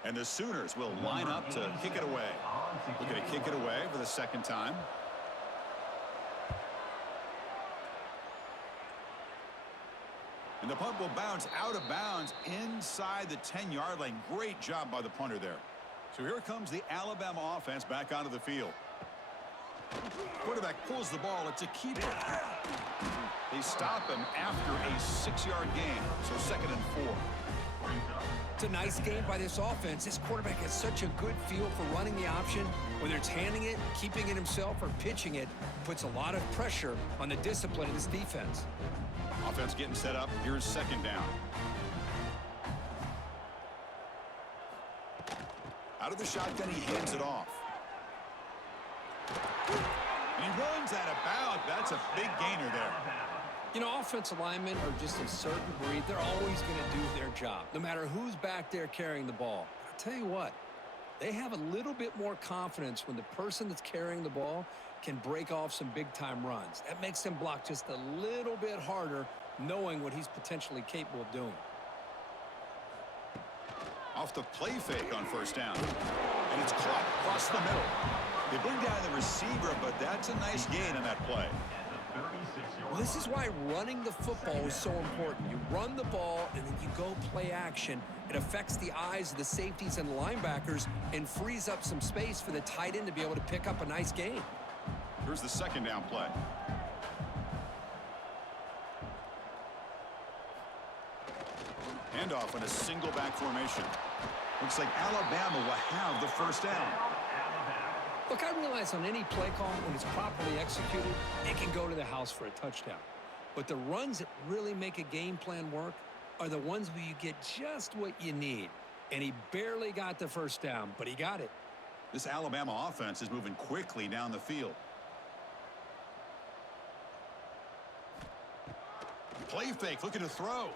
And the Sooners will line up to kick it away. Looking to kick it away for the 2nd time. And the punt will bounce out of bounds inside the 10-yard line. Great job by the punter there. So here comes the Alabama offense back onto the field. Quarterback pulls the ball. It's a keeper. They stop him after a 6-yard gain, so 2nd and 4. It's a nice game by this offense. This quarterback has such a good feel for running the option. Whether it's handing it, keeping it himself, or pitching it, puts a lot of pressure on the discipline of this defense. Offense getting set up. Here's 2nd down. Out of the shotgun, he hands it off. And he runs out of bounds. That's a big gainer there. You know, offensive linemen are just a certain breed. They're always going to do their job, no matter who's back there carrying the ball. But I'll tell you what, they have a little bit more confidence when the person that's carrying the ball can break off some big-time runs. That makes them block just a little bit harder, knowing what he's potentially capable of doing. Off the play fake on 1st down. And it's caught across the middle. They bring down the receiver, but that's a nice gain on that play. Well, this is why running the football is so important. You run the ball, and then you go play action. It affects the eyes of the safeties and the linebackers and frees up some space for the tight end to be able to pick up a nice gain. Here's the 2nd down play. Handoff in a single back formation. Looks like Alabama will have the 1st down. Look, I realize on any play call, when it's properly executed, it can go to the house for a touchdown. But the runs that really make a game plan work are the ones where you get just what you need. And he barely got the 1st down, but he got it. This Alabama offense is moving quickly down the field. Play fake, looking to throw.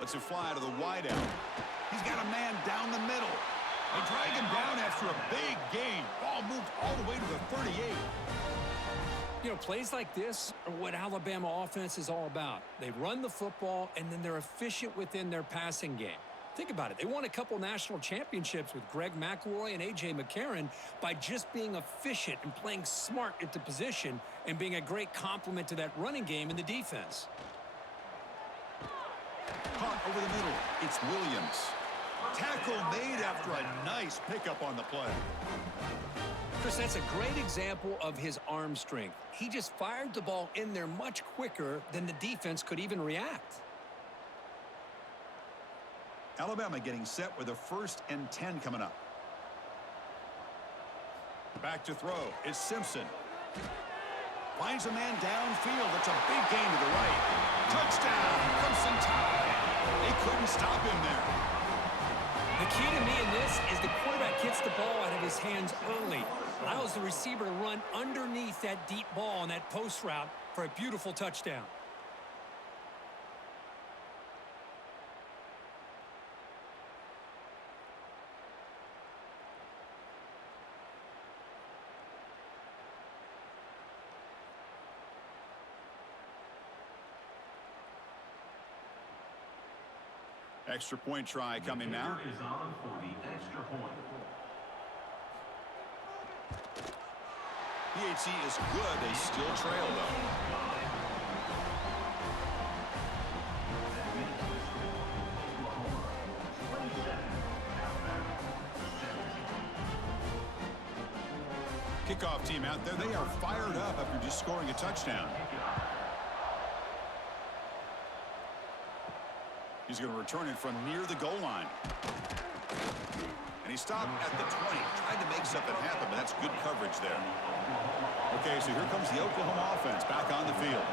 Lets it fly to the wideout. He's got a man down the middle. They drag him down after a big gain. Ball moved all the way to the 38. You know, plays like this are what Alabama offense is all about. They run the football, and then they're efficient within their passing game. Think about it. They won a couple national championships with Greg McElroy and A.J. McCarron by just being efficient and playing smart at the position and being a great complement to that running game in the defense. Caught over the middle. It's Williams. Tackle made after a nice pickup on the play. Chris, that's a great example of his arm strength. He just fired the ball in there much quicker than the defense could even react. Alabama getting set with a 1st and 10 coming up. Back to throw. It's Simpson. Finds a man downfield. It's a big gain to the right. Touchdown. Crimson Tide. They couldn't stop him there. The key to me in this is the quarterback gets the ball out of his hands early. Allows the receiver to run underneath that deep ball on that post route for a beautiful touchdown. Extra point try coming now. Is on for the extra point. PHC is good. They still trail, though. Kickoff team out there. They are fired up after just scoring a touchdown. He's going to return it from near the goal line. And he stopped at the 20. Tried to make something happen, but that's good coverage there. Okay, so here comes the Oklahoma offense back on the field.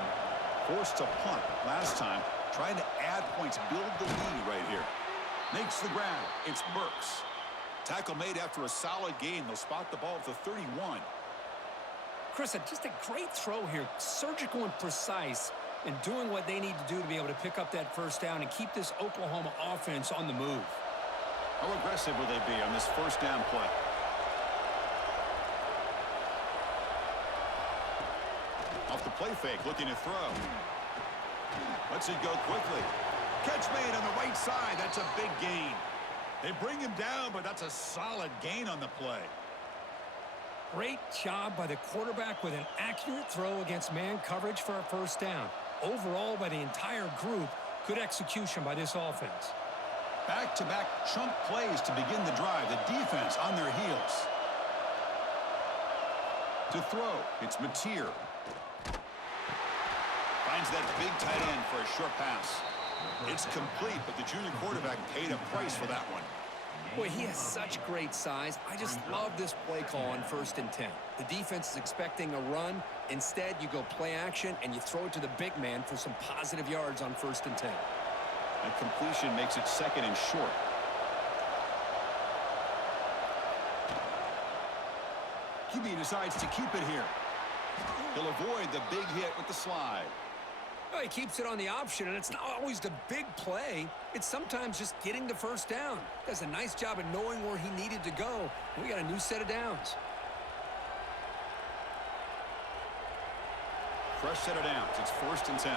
Forced to punt last time. Trying to add points, build the lead right here. Makes the grab. It's Burks. Tackle made after a solid gain. They'll spot the ball at the 31. Chris, just a great throw here. Surgical and precise. And doing what they need to do to be able to pick up that 1st down and keep this Oklahoma offense on the move. How aggressive will they be on this 1st down play? Off the play fake, looking to throw. Lets it go quickly. Catch made on the right side. That's a big gain. They bring him down, but that's a solid gain on the play. Great job by the quarterback with an accurate throw against man coverage for a 1st down. Overall, by the entire group, good execution by this offense. Back-to-back chunk plays to begin the drive. The defense on their heels. To throw, it's Mateer. Finds that big tight end for a short pass. It's complete, but the junior quarterback paid a price for that one. Boy, he has such great size. I just love this play call on 1st and 10. The defense is expecting a run. Instead, you go play action, and you throw it to the big man for some positive yards on 1st and 10. That completion makes it 2nd and short. QB decides to keep it here. He'll avoid the big hit with the slide. Well, he keeps it on the option, and it's not always the big play. It's sometimes just getting the 1st down. Does a nice job of knowing where he needed to go. We got a new set of downs. Fresh set of downs. It's 1st and 10.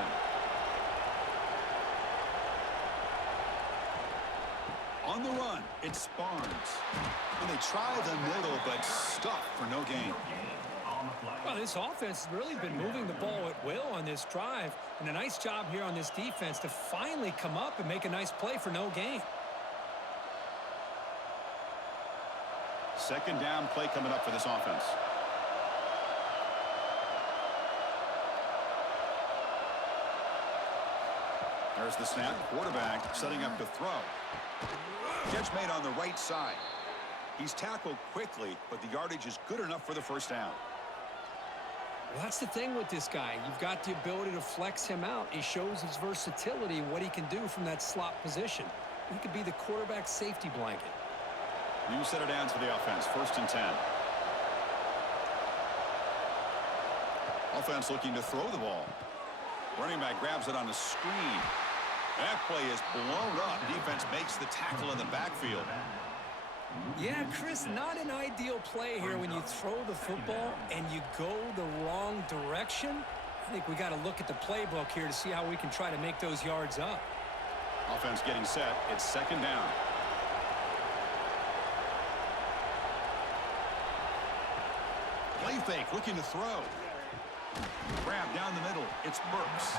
On the run, it's Barnes. And they try the middle, but stuff for no gain. Well, this offense has really been moving the ball at will on this drive. And a nice job here on this defense to finally come up and make a nice play for no gain. 2nd down play coming up for this offense. There's the snap. Quarterback setting up to throw. Catch made on the right side. He's tackled quickly, but the yardage is good enough for the 1st down. Well, that's the thing with this guy. You've got the ability to flex him out. He shows his versatility and what he can do from that slot position. He could be the quarterback safety blanket. New set of downs for the offense. 1st and 10. Offense looking to throw the ball. Running back grabs it on the screen. That play is blown up. Defense makes the tackle in the backfield. Yeah, Chris, not an ideal play here when you throw the football and you go the wrong direction. I think we got to look at the playbook here to see how we can try to make those yards up. Offense getting set. It's 2nd down. Play fake, looking to throw. Grab down the middle. It's Burks.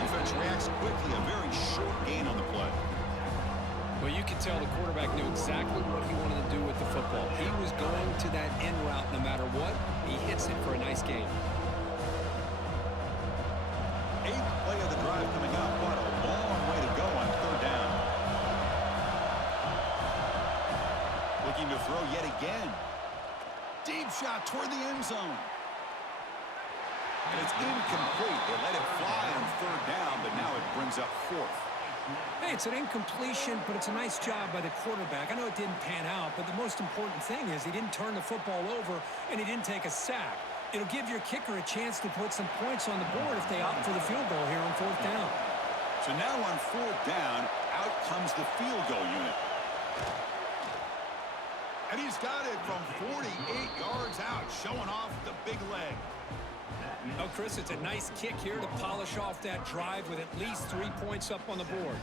Defense reacts quickly. A very short gain on the play. Well, you can tell the quarterback knew exactly what he wanted to do with the football. He was going to that end route no matter what. He hits it for a nice gain. 8th play of the drive coming up. What a long way to go on 3rd down. Looking to throw yet again. Deep shot toward the end zone. And it's incomplete. They let it fly on 3rd down, but now it brings up 4th. Hey, it's an incompletion, but it's a nice job by the quarterback. I know it didn't pan out, but the most important thing is he didn't turn the football over and he didn't take a sack. It'll give your kicker a chance to put some points on the board if they opt for the field goal here on 4th down. So now on 4th down, out comes the field goal unit. And he's got it from 48 yards out, showing off the big leg. Oh, Chris, it's a nice kick here to polish off that drive with at least 3 points up on the board.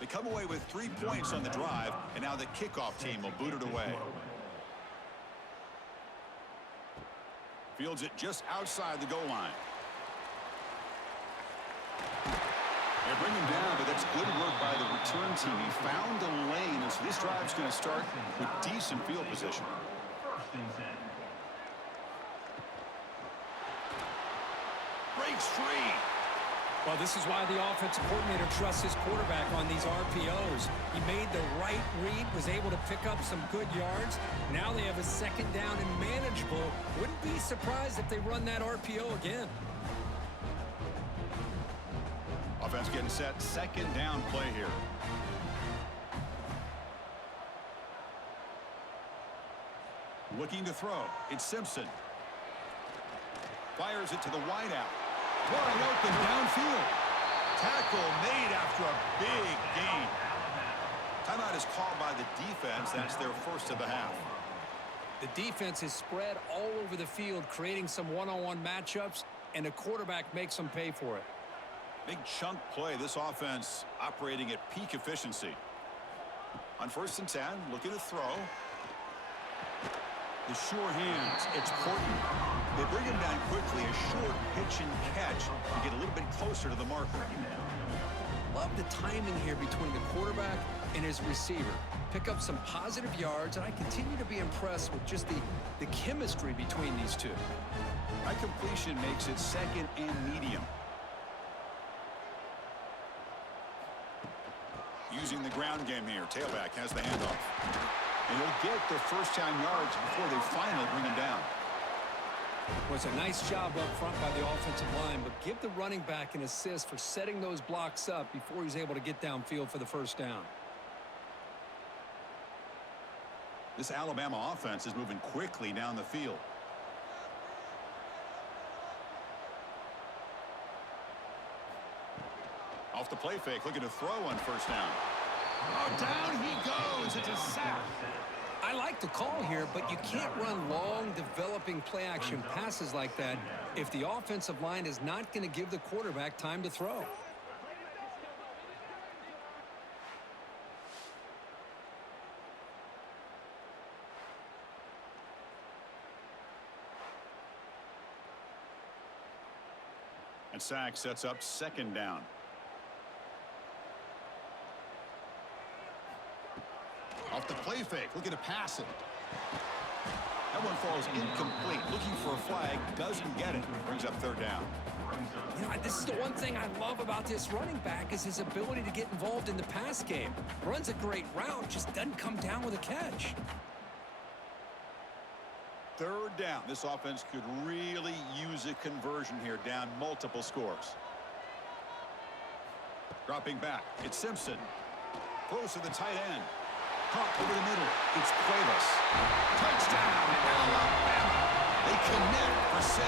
They come away with 3 points on the drive, and now the kickoff team will boot it away. Fields it just outside the goal line. They bring him down, but that's good work by the return team. He found a lane, and so this drive's going to start with decent field position. 1st and 10. Breaks free. Well, this is why the offensive coordinator trusts his quarterback on these RPOs. He made the right read, was able to pick up some good yards. Now they have a 2nd down and manageable. Wouldn't be surprised if they run that RPO again. Offense getting set. 2nd down play here. Looking to throw. It's Simpson. Fires it to the wideout. Wide open downfield. Tackle made after a big gain. Timeout is called by the defense. That's their 1st of the half. The defense is spread all over the field, creating some one-on-one matchups, and the quarterback makes them pay for it. Big chunk play. This offense operating at peak efficiency. On 1st and 10, looking to throw. The sure hands. It's Porton. They bring him down quickly, a short pitch and catch to get a little bit closer to the marker. Love the timing here between the quarterback and his receiver. Pick up some positive yards, and I continue to be impressed with just the chemistry between these two. That completion makes it second and medium. Using the ground game here. Tailback has the handoff. And he'll get the first down yards before they finally bring him down. Was a nice job up front by the offensive line, but give the running back an assist for setting those blocks up before he's able to get downfield for the first down. This Alabama offense is moving quickly down the field. Off the play fake, looking to throw on first down. Oh, down he goes. It's a sack. I like the call here, but you can't run long, developing play-action passes like that if the offensive line is not going to give the quarterback time to throw. And sack sets up second down. Off the play fake, looking to pass it. That one falls incomplete. Looking for a flag, doesn't get it. Brings up third down. You know, this is the one thing I love about this running back is his ability to get involved in the pass game. Runs a great route, just doesn't come down with a catch. Third down. This offense could really use a conversion here, down multiple scores. Dropping back, it's Simpson. Throws to the tight end. Caught over the middle. It's Cuevas. Touchdown, Alabama. They connect for 6.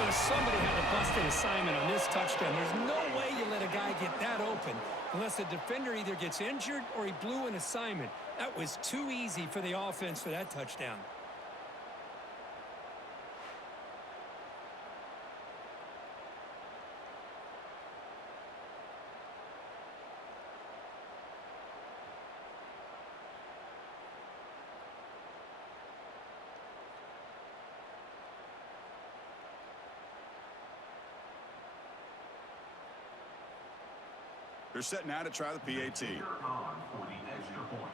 Well, somebody had to bust an assignment on this touchdown. There's no way you let a guy get that open unless the defender either gets injured or he blew an assignment. That was too easy for the offense for that touchdown. They're set now to try the PAT. For the extra point.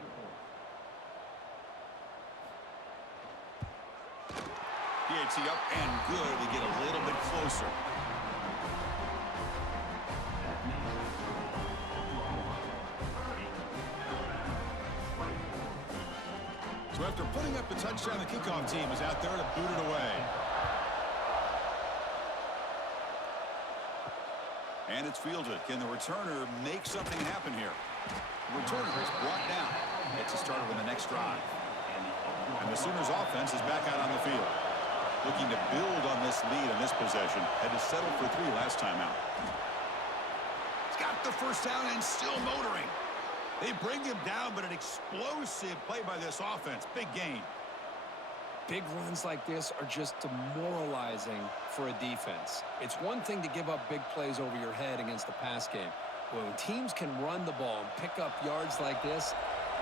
PAT up and good to get a little bit closer. So after putting up the touchdown, the kickoff team is out there to boot it away. And it's fielded. Can the returner make something happen here? The returner is brought down. Gets it started on the next drive. And the Sooners offense is back out on the field. Looking to build on this lead in this possession. Had to settle for 3 last time out. He's got the first down and still motoring. They bring him down, but an explosive play by this offense. Big gain. Big runs like this are just demoralizing for a defense. It's one thing to give up big plays over your head against the pass game. But when teams can run the ball and pick up yards like this,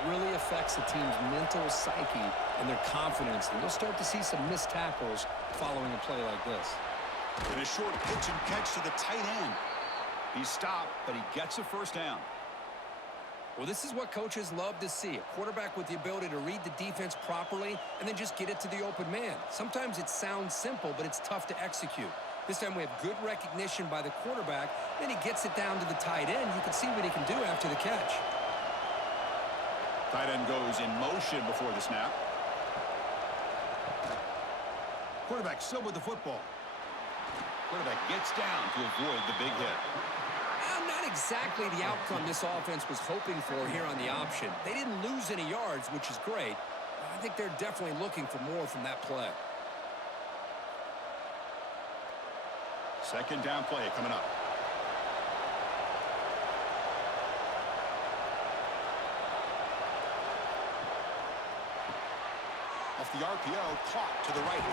it really affects the team's mental psyche and their confidence. And you'll start to see some missed tackles following a play like this. And a short pitch and catch to the tight end. He stopped, but he gets a first down. Well, this is what coaches love to see. A quarterback with the ability to read the defense properly and then just get it to the open man. Sometimes it sounds simple, but it's tough to execute. This time we have good recognition by the quarterback. Then he gets it down to the tight end. You can see what he can do after the catch. Tight end goes in motion before the snap. Quarterback still with the football. Quarterback gets down to avoid the big hit. Not exactly the outcome this offense was hoping for here on the option. They didn't lose any yards, which is great. I think they're definitely looking for more from that play. Second down play coming up. Off the RPO, caught to the right.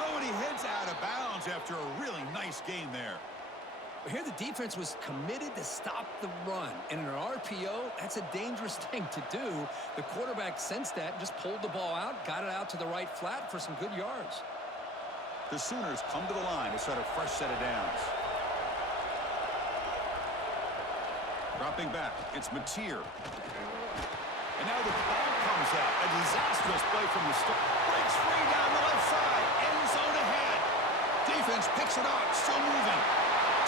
Oh, and he heads out of bounds after a really nice gain there. Here the defense was committed to stop the run. And in an RPO, that's a dangerous thing to do. The quarterback sensed that and just pulled the ball out, got it out to the right flat for some good yards. The Sooners come to the line to start a fresh set of downs. Dropping back, it's Mateer. And now the ball comes out. A disastrous play from the start. Breaks free down the left side. End zone ahead. Defense picks it up. Still moving.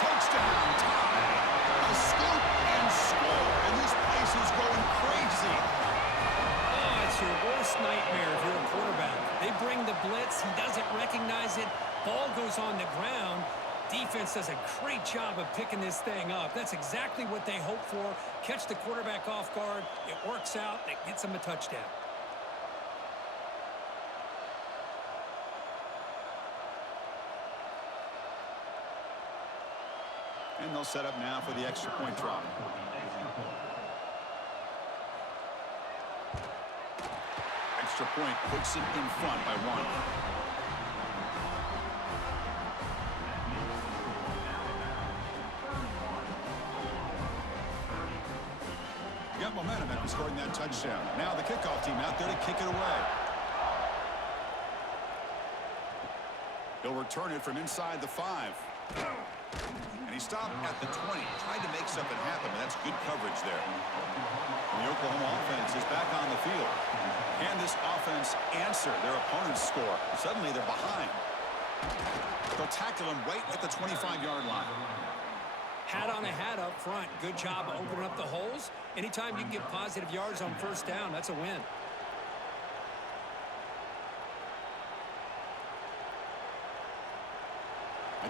Touchdown. Tie. A scoop and score. And this place is going crazy. Oh, it's your worst nightmare if you're a quarterback. They bring the blitz. He doesn't recognize it. Ball goes on the ground. Defense does a great job of picking this thing up. That's exactly what they hope for. Catch the quarterback off guard. It works out. It gets them a touchdown. And they'll set up now for the extra point try. Extra point puts it in front by 1. Got momentum after scoring that touchdown. Now the kickoff team out there to kick it away. He'll return it from inside the 5. And he stopped at the 20. Tried to make something happen, but that's good coverage there. And the Oklahoma offense is back on the field. Can this offense answer their opponent's score? Suddenly they're behind. They'll tackle him right at the 25-yard line. Hat on a hat up front. Good job of opening up the holes. Anytime you can get positive yards on first down, that's a win.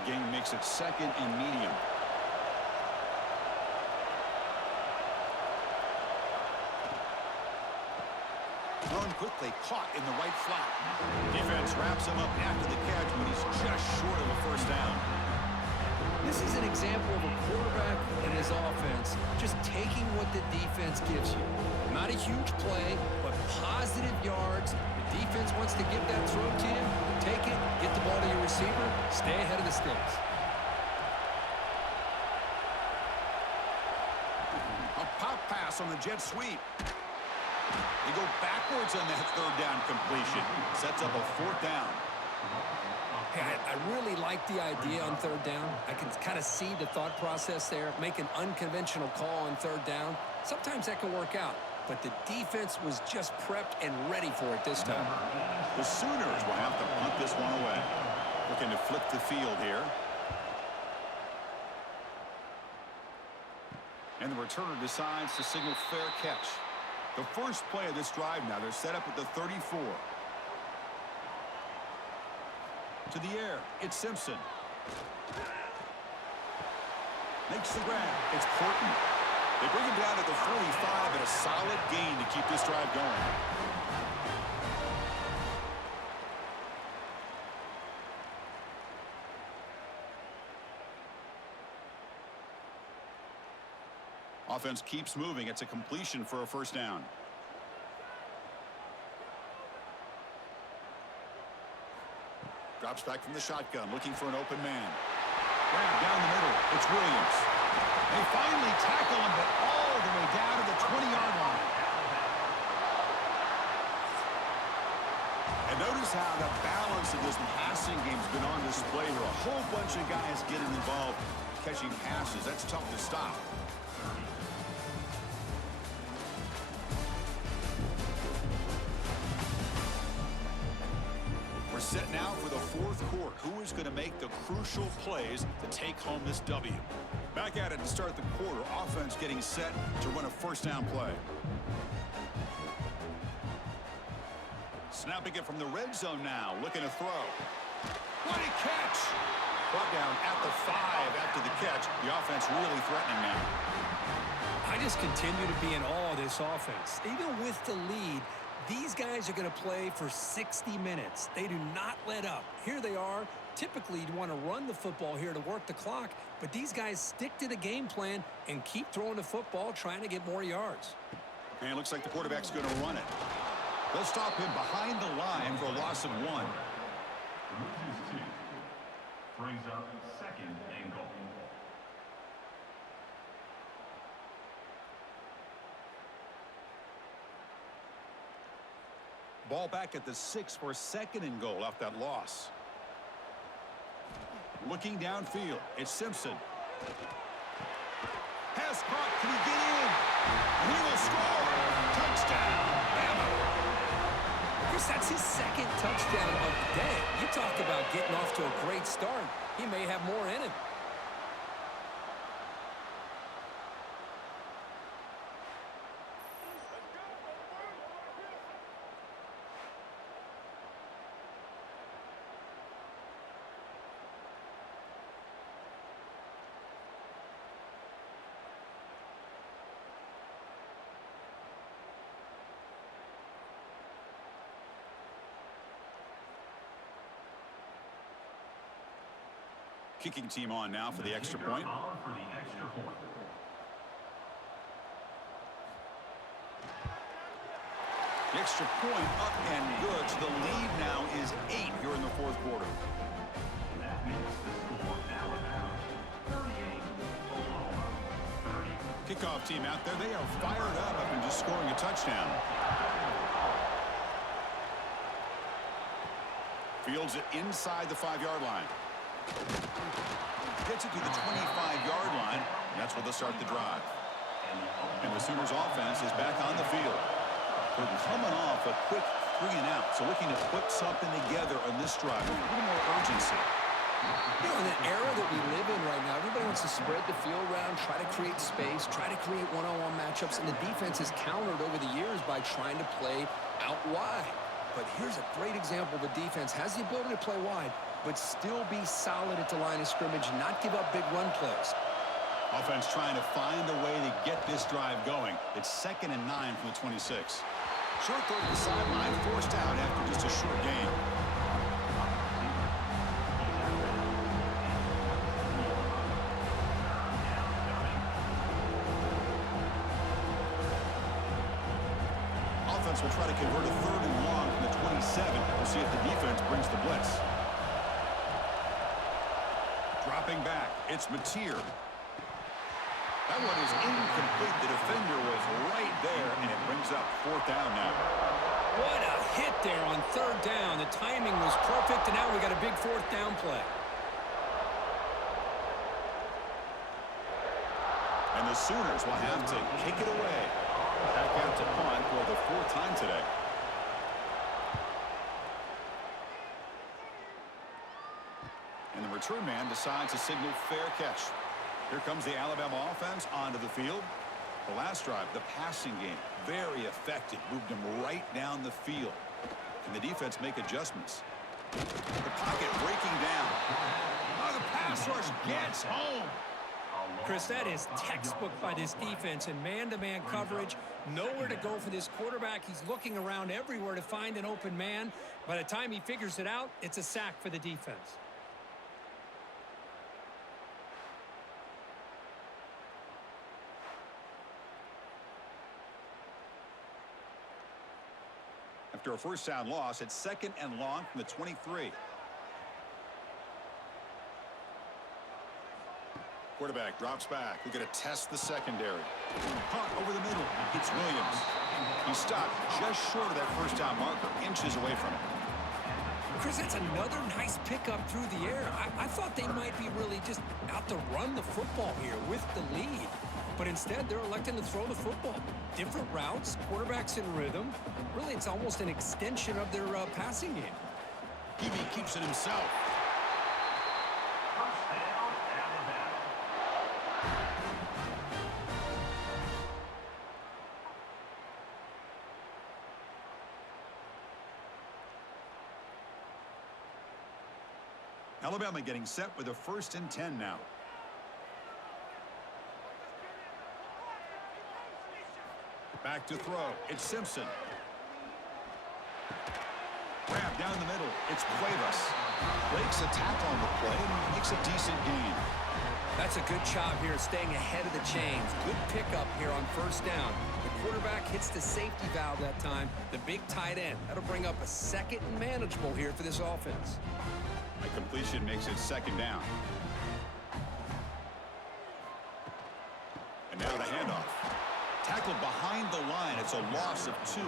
Again, makes it 2nd and medium. Thrown quickly, caught in the right flat. Defense wraps him up after the catch, but he's just short of a first down. This is an example of a quarterback and his offense just taking what the defense gives you. Not a huge play, but positive yards. The defense wants to give that throw to you. Take it, get the ball to your receiver, stay ahead of the sticks. A pop pass on the jet sweep. They go backwards on that 3rd down completion. Sets up a 4th down. Hey, I really like the idea on 3rd down. I can kind of see the thought process there. Make an unconventional call on 3rd down. Sometimes that can work out. But the defense was just prepped and ready for it this time. The Sooners will have to punt this one away. Looking to flip the field here. And the returner decides to signal fair catch. The first play of this drive now, they're set up at the 34. To the air, it's Simpson. Makes the grab. It's Horton. They bring him down at the 45 and a solid gain to keep this drive going. Offense keeps moving. It's a completion for a first down. Drops back from the shotgun, looking for an open man. Grab down the middle. It's Williams. They finally tackle him, but all the way down to the 20-yard line. And notice how the balance of this passing game has been on display here. A whole bunch of guys getting involved catching passes. That's tough to stop. We're set now for the 4th quarter. Who is going to make the crucial plays to take home this W? Back at it to start the quarter. Offense getting set to run a first down play. Snapping it from the red zone now. Looking to throw. What a catch! Brought down at the 5 after the catch. The offense really threatening now. I just continue to be in awe of this offense. Even with the lead, these guys are going to play for 60 minutes. They do not let up. Here they are. Typically, you'd want to run the football here to work the clock, but these guys stick to the game plan and keep throwing the football, trying to get more yards. And it looks like the quarterback's going to run it. They'll stop him behind the line for a loss of 1. Loses 2. Brings up 2nd and goal. Ball back at the 6 for a 2nd and goal off that loss. Looking downfield, it's Simpson. Pass caught, can he get in? And he will score! Touchdown, Bama! Chris, that's his second touchdown of the day. You talk about getting off to a great start. He may have more in him. Kicking team on now for the extra point. The extra point up and good. So the lead now is 8 here in the fourth quarter. Kickoff team out there. They are fired up and just scoring a touchdown. Fields it inside the 5-yard line. Gets it to the 25-yard line. And that's where they'll start the drive. And the Sooners offense is back on the field. They're coming off a quick 3-and-out. So looking to put something together on this drive. A little more urgency. You know, in the era that we live in right now, everybody wants to spread the field around, try to create space, try to create one-on-one matchups, and the defense has countered over the years by trying to play out wide. But here's a great example of a defense has the ability to play wide, but still be solid at the line of scrimmage, not give up big run plays. Offense trying to find a way to get this drive going. It's 2nd and 9 from the 26. Short throw to the sideline, forced out after just a short gain. Offense will try to convert a 3rd and long from the 27. We'll see if the defense brings the blitz. Dropping back, it's Mateer. That one is incomplete. The defender was right there, and it brings up 4th down now. What a hit there on 3rd down. The timing was perfect, and now we got a big 4th down play. And the Sooners will have to kick it away. Back out to punt for the 4th time today. And the return man decides to signal fair catch. Here comes the Alabama offense onto the field. The last drive, the passing game, very effective. Moved them right down the field. Can the defense make adjustments? The pocket breaking down. Oh, the pass rush gets home. Chris, that is textbook by this defense in man-to-man coverage. Nowhere to go for this quarterback. He's looking around everywhere to find an open man. By the time he figures it out, it's a sack for the defense. After a 1st down loss, it's 2nd and long from the 23. Quarterback drops back. We're going to test the secondary. Punt over the middle. It's Williams. He stopped just short of that 1st down marker, inches away from it. Chris, that's another nice pickup through the air. I thought they might be really just out to run the football here with the lead. But instead, they're electing to throw the football. Different routes, quarterbacks in rhythm. Really, it's almost an extension of their passing game. He keeps it himself. Alabama getting set with a 1st and 10 now. Back to throw. It's Simpson. Grab down the middle. It's Cuevas. Breaks a tackle on the play and makes a decent gain. That's a good job here staying ahead of the chains. Good pickup here on 1st down. The quarterback hits the safety valve that time. The big tight end. That'll bring up a 2nd and manageable here for this offense. A completion makes it 2nd down. And now the handoff. Tackled behind the line. It's a loss of 2.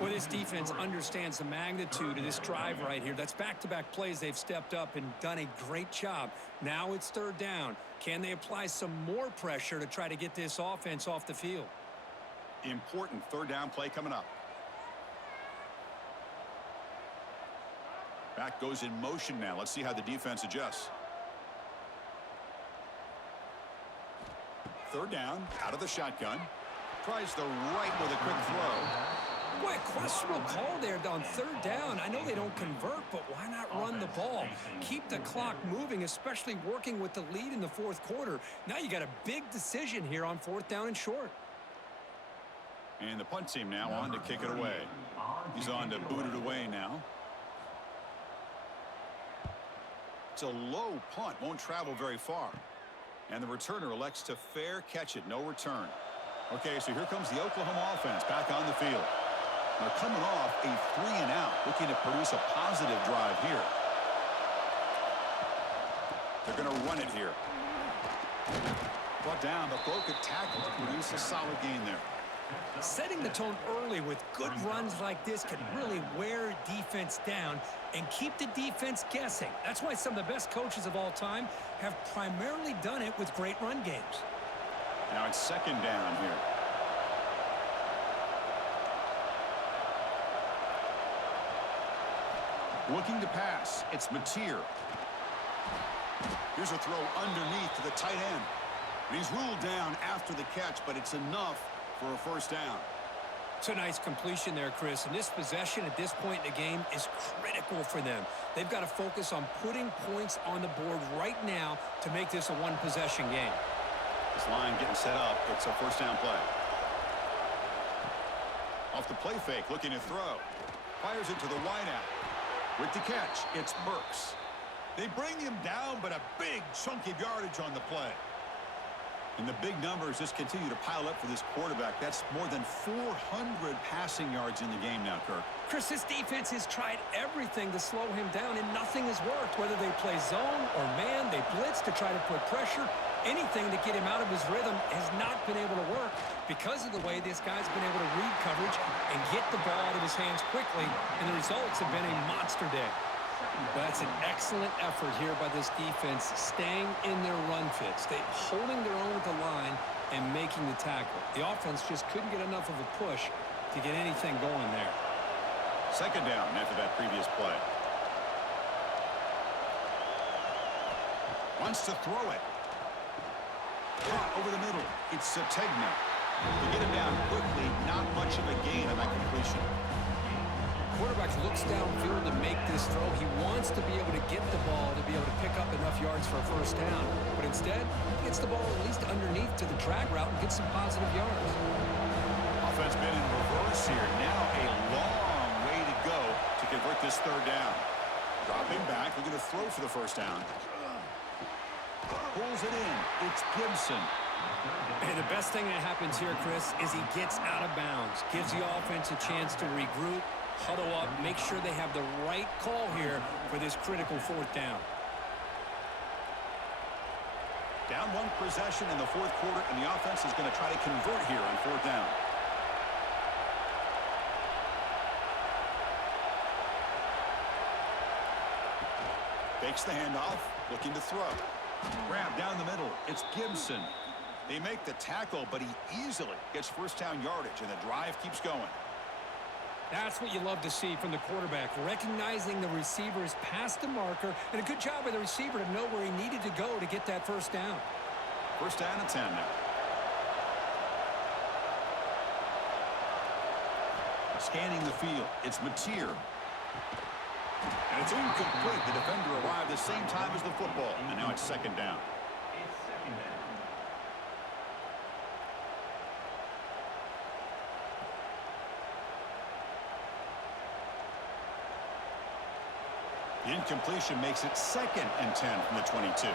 Well, this defense understands the magnitude of this drive right here. That's back-to-back plays. They've stepped up and done a great job. Now it's third down. Can they apply some more pressure to try to get this offense off the field? Important third down play coming up. Back goes in motion now. Let's see how the defense adjusts. Third down, out of the shotgun. Tries the right with a quick throw. Boy, a questionable call there on third down. I know they don't convert, but why not run the ball? Keep the clock moving, especially working with the lead in the fourth quarter. Now you got a big decision here on fourth down and short. And the punt team now on to kick it away. He's on to boot it away now. It's a low punt, won't travel very far. And the returner elects to fair catch it, no return. Okay, so here comes the Oklahoma offense back on the field. Now coming off a 3-and-out, looking to produce a positive drive here. They're going to run it here. Brought down, but broke a tackle to produce a solid gain there. Setting the tone early with good runs like this can really wear defense down and keep the defense guessing. That's why some of the best coaches of all time have primarily done it with great run games. Now it's second down here. Looking to pass. It's Mateer. Here's a throw underneath to the tight end. And he's ruled down after the catch, but it's enough for a first down. It's a nice completion there, Chris. And this possession at this point in the game is critical for them. They've got to focus on putting points on the board right now to make this a one-possession game. This line getting set up. It's a first down play. Off the play fake, looking to throw. Fires it to the wideout. With the catch, it's Burks. They bring him down, but a big chunk of yardage on the play. And the big numbers just continue to pile up for this quarterback. That's more than 400 passing yards in the game now, Kirk. Chris, this defense has tried everything to slow him down, and nothing has worked. Whether they play zone or man, they blitz to try to put pressure. Anything to get him out of his rhythm has not been able to work because of the way this guy's been able to read coverage and get the ball out of his hands quickly, and the results have been a monster day. That's an excellent effort here by this defense, staying in their run fits. They're holding their own at the line and making the tackle. The offense just couldn't get enough of a push to get anything going there. Second down after that previous play. Wants to throw it. Caught over the middle. It's Sategna. To get him down quickly, not much of a gain on that completion. Quarterback looks downfield to make this throw. He wants to be able to get the ball to be able to pick up enough yards for a first down. But instead, he gets the ball at least underneath to the drag route and gets some positive yards. Offense been in reverse here. Now a long way to go to convert this third down. Dropping back, looking to throw for the first down. Pulls it in. It's Gibson. And the best thing that happens here, Chris, is he gets out of bounds. Gives the offense a chance to regroup, huddle up, make sure they have the right call here for this critical fourth down. Down one possession in the fourth quarter, and the offense is going to try to convert here on fourth down. Fakes the handoff, looking to throw. Grab down the middle. It's Gibson. They make the tackle, but he easily gets first down yardage, and the drive keeps going. That's what you love to see from the quarterback, recognizing the receiver is past the marker, and a good job by the receiver to know where he needed to go to get that first down. First down and 10 now. Scanning the field, it's Mateer. And it's incomplete. The defender arrived the same time as the football, and now it's second down. The incompletion makes it second and 10 from the 22.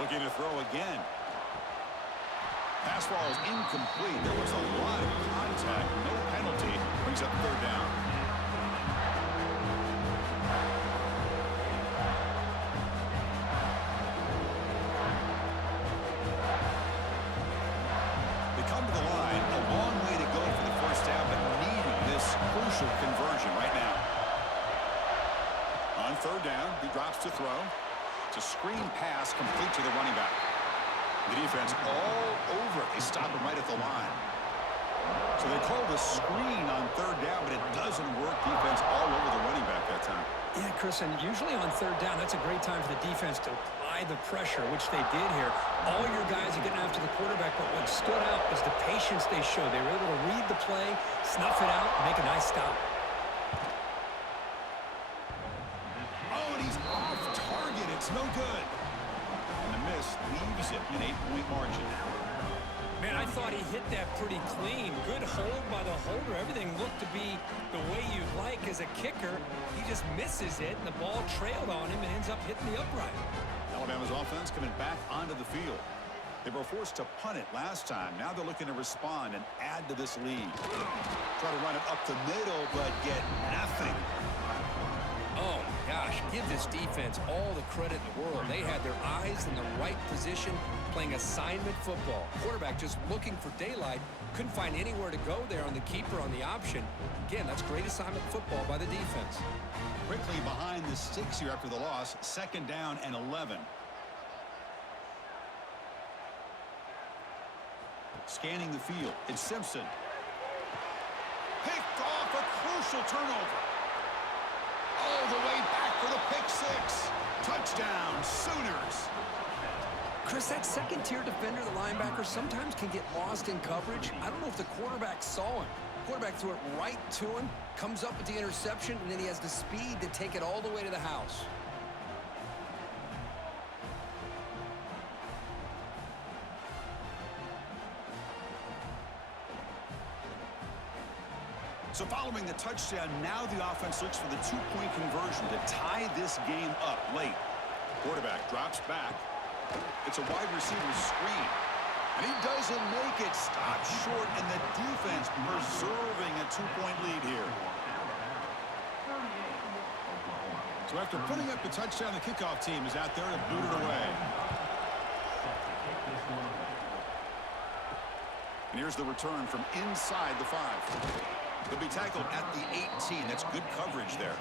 Looking to throw again. Pass ball is incomplete. There was a lot of contact. No penalty. Brings up third down. third down. He drops to throw. It's a screen pass complete to the running back. The defense all over it. They stop him right at the line. So they called a screen on third down, but it doesn't work. Defense all over the running back that time. Yeah, Chris, and usually on third down, that's a great time for the defense to apply the pressure, which they did here. All your guys are getting after the quarterback, but what stood out is the patience they showed. They were able to read the play, snuff it out, and make a nice stop. Oh, and he's off target. It's no good. And the miss leaves it an 8-point margin. Man, I thought he hit that pretty clean. Good hold by the holder. Everything looked to be the way you'd like as a kicker. He just misses it, and the ball trailed on him and ends up hitting the upright. Alabama's offense coming back onto the field. They were forced to punt it last time. Now they're looking to respond and add to this lead. Try to run it up the middle, but get nothing. Oh, gosh, give this defense all the credit in the world. They had their eyes in the right position, playing assignment football. Quarterback just looking for daylight. Couldn't find anywhere to go there on the keeper on the option. Again, that's great assignment football by the defense. Quickly behind the sticks here after the loss. 2nd down and 11. Scanning the field. It's Simpson. Picked off, a crucial turnover. All the way back for the pick six. Touchdown, Sooners. Chris, that second-tier defender, the linebacker, sometimes can get lost in coverage. I don't know if the quarterback saw him. The quarterback threw it right to him, comes up with the interception, and then he has the speed to take it all the way to the house. So following the touchdown, now the offense looks for the 2-point conversion to tie this game up late. Quarterback drops back. It's a wide receiver screen. And he doesn't make it. Stopped short, and the defense preserving a 2-point lead here. So after putting up the touchdown, the kickoff team is out there to boot it away. And here's the return from inside the 5. He'll be tackled at the 18. That's good coverage there.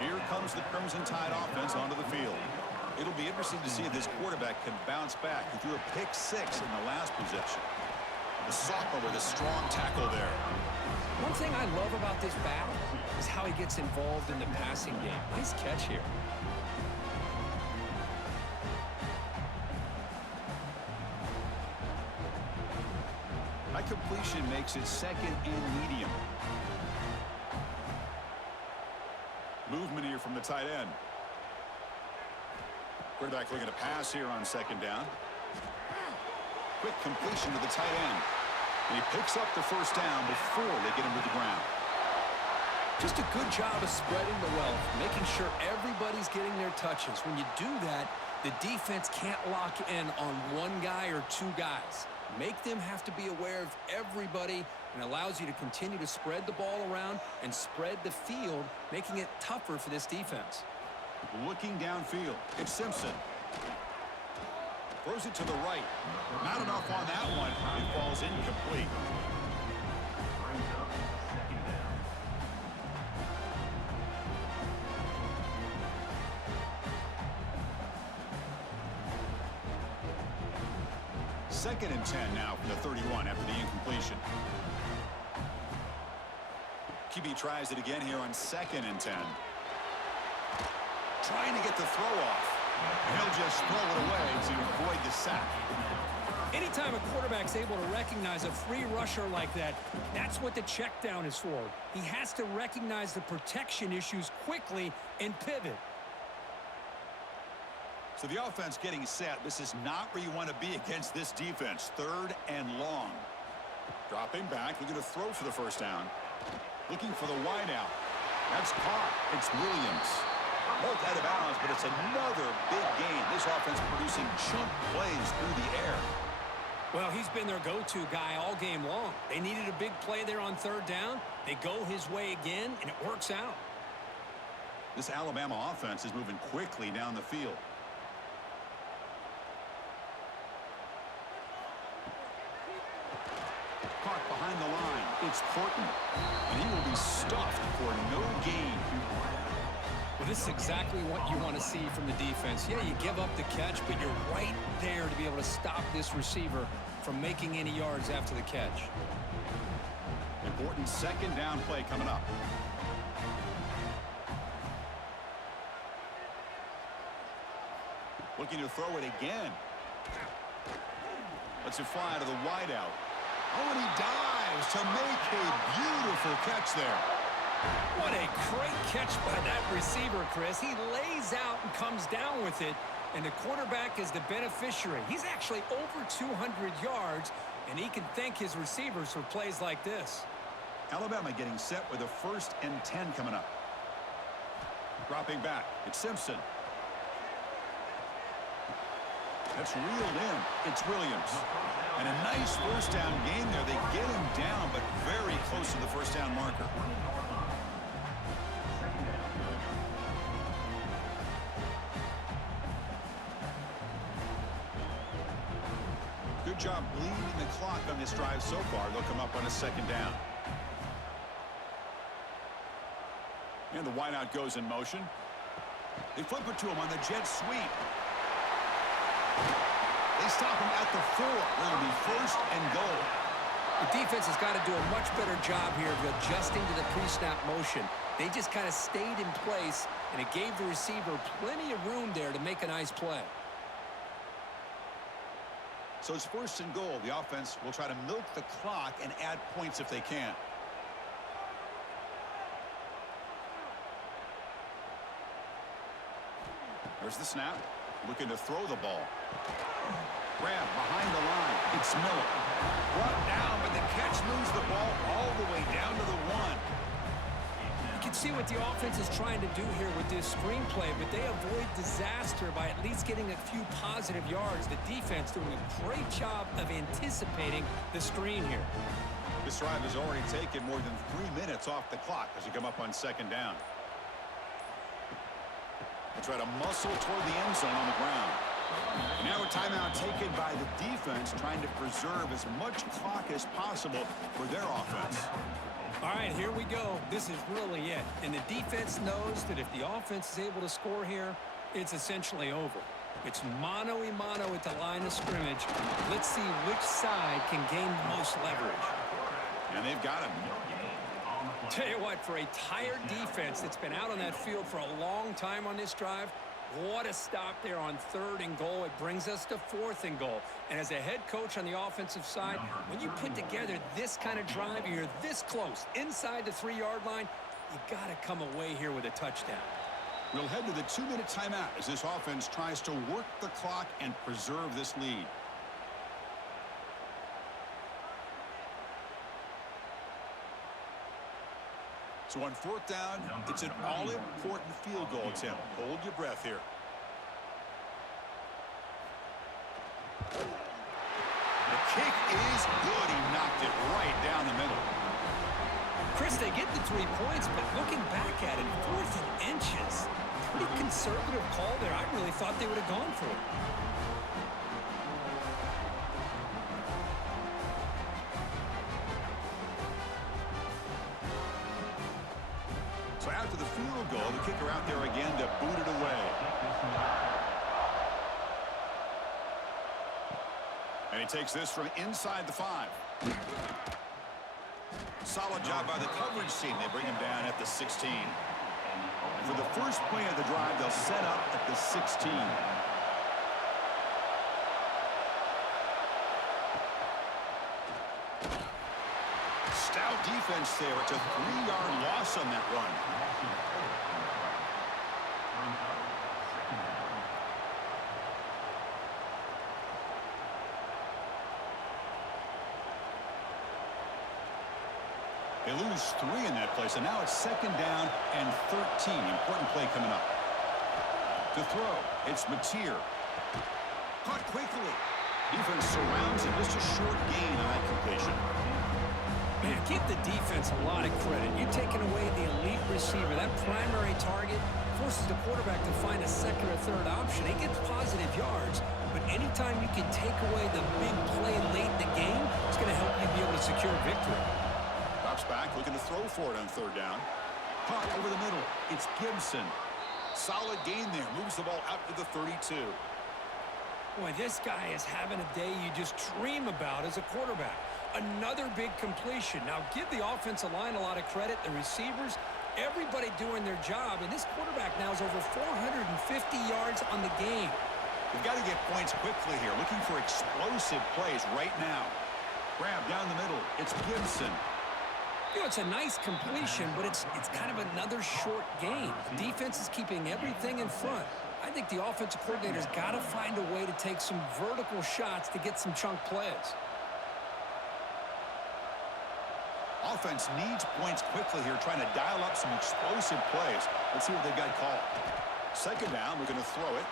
Here comes the Crimson Tide offense onto the field. It'll be interesting to see if this quarterback can bounce back. He threw a pick 6 in the last possession. The sophomore with a strong tackle there. One thing I love about this battle is how he gets involved in the passing game. Nice catch here. That completion makes it 2nd and medium. Movement here from the tight end. Quarterback looking to pass here on 2nd down. Quick completion to the tight end. And he picks up the 1st down before they get him to the ground. Just a good job of spreading the wealth, making sure everybody's getting their touches. When you do that, the defense can't lock in on one guy or 2 guys. Make them have to be aware of everybody, and allows you to continue to spread the ball around and spread the field, making it tougher for this defense. Looking downfield, it's Simpson. Throws it to the right. Not enough on that one. It falls incomplete. Second and 10 now from the 31 after the incompletion. QB tries it again here on 2nd and 10. Trying to get the throw off. And he'll just throw it away to avoid the sack. Anytime a quarterback's able to recognize a free rusher like that, that's what the check down is for. He has to recognize the protection issues quickly and pivot. So the offense getting set. This is not where you want to be against this defense. 3rd and long. Dropping back. Looking to throw for the 1st down. Looking for the wide out. That's caught. It's Williams. Both out of bounds, but it's another big game. This offense producing chunk plays through the air. Well, he's been their go-to guy all game long. They needed a big play there on 3rd down. They go his way again, and it works out. This Alabama offense is moving quickly down the field. Caught behind the line. It's Portman. And he will be stuffed for no gain. Well, this is exactly what you want to see from the defense. Yeah, you give up the catch, but you're right there to be able to stop this receiver from making any yards after the catch. Important second down play coming up. Looking to throw it again. Lets it fly to the wideout. Oh, and he dives to make a beautiful catch there. What a great catch by that receiver, Chris. He lays out and comes down with it, and the quarterback is the beneficiary. He's actually over 200 yards, and he can thank his receivers for plays like this. Alabama getting set with a 1st and 10 coming up. Dropping back. It's Simpson. That's reeled in. It's Williams. And a nice first down gain there. They get him down, but very close to the first down marker. Good job bleeding the clock on this drive so far. They'll come up on a 2nd down. And the wideout goes in motion. They flip it to him on the jet sweep. They stop him at the 4. It'll be 1st and goal. The defense has got to do a much better job here of adjusting to the pre-snap motion. They just kind of stayed in place, and it gave the receiver plenty of room there to make a nice play. So it's 1st and goal. The offense will try to milk the clock and add points if they can. There's the snap. Looking to throw the ball. Grab behind the line. It's Miller. Brought down, but the catch moves the ball all the way down to the 1. You can see what the offense is trying to do here with this screenplay, but they avoid disaster by at least getting a few positive yards. The defense doing a great job of anticipating the screen here. This drive has already taken more than 3 minutes off the clock as you come up on 2nd down. They try to muscle toward the end zone on the ground. And now a timeout taken by the defense, trying to preserve as much clock as possible for their offense. All right, here we go. This is really it. And the defense knows that if the offense is able to score here, it's essentially over. It's mano-a-mano at the line of scrimmage. Let's see which side can gain the most leverage. And they've got him. Tell you what, for a tired defense that's been out on that field for a long time on this drive, what a stop there on 3rd and goal. It brings us to 4th and goal. And as a head coach on the offensive side, when you put together this kind of drive, you're this close inside the 3-yard line, you got to come away here with a touchdown. We'll head to the 2-minute timeout as this offense tries to work the clock and preserve this lead. So on 4th down, it's an all-important field goal attempt. Hold your breath here. The kick is good. He knocked it right down the middle. Chris, they get the 3 points, but looking back at it, 4th and inches. Pretty conservative call there. I really thought they would have gone for it. So after the field goal, the kicker out there again to boot it away. And he takes this from inside the 5. Solid job by the coverage team. They bring him down at the 16. And for the first play of the drive, they'll set up at the 16. Stout defense there. It's a 3-yard loss on that run. They lose 3 in that place, and now it's 2nd down and 13. Important play coming up. To throw, it's Mateer. Caught quickly. Defense surrounds him. Just a short gain on that completion. Man, give the defense a lot of credit. You're taking away the elite receiver. That primary target forces the quarterback to find a 2nd or 3rd option. He gets positive yards, but anytime you can take away the big play late in the game, it's going to help you be able to secure victory. Drops back, looking to throw for it on 3rd down. Caught over the middle. It's Gibson. Solid gain there. Moves the ball out to the 32. Boy, this guy is having a day you just dream about as a quarterback. Another big completion. Now, give the offensive line a lot of credit, the receivers, everybody doing their job, and this quarterback now is over 450 yards on the game. We've got to get points quickly here. Looking for explosive plays right now. Grab down the middle. It's Gibson. You know, it's a nice completion, but it's kind of another short game. The defense is keeping everything in front. I think the offensive coordinator's got to find a way to take some vertical shots to get some chunk plays. Offense needs points quickly here, trying to dial up some explosive plays. Let's see what they've got called. Second down, we're going to throw it.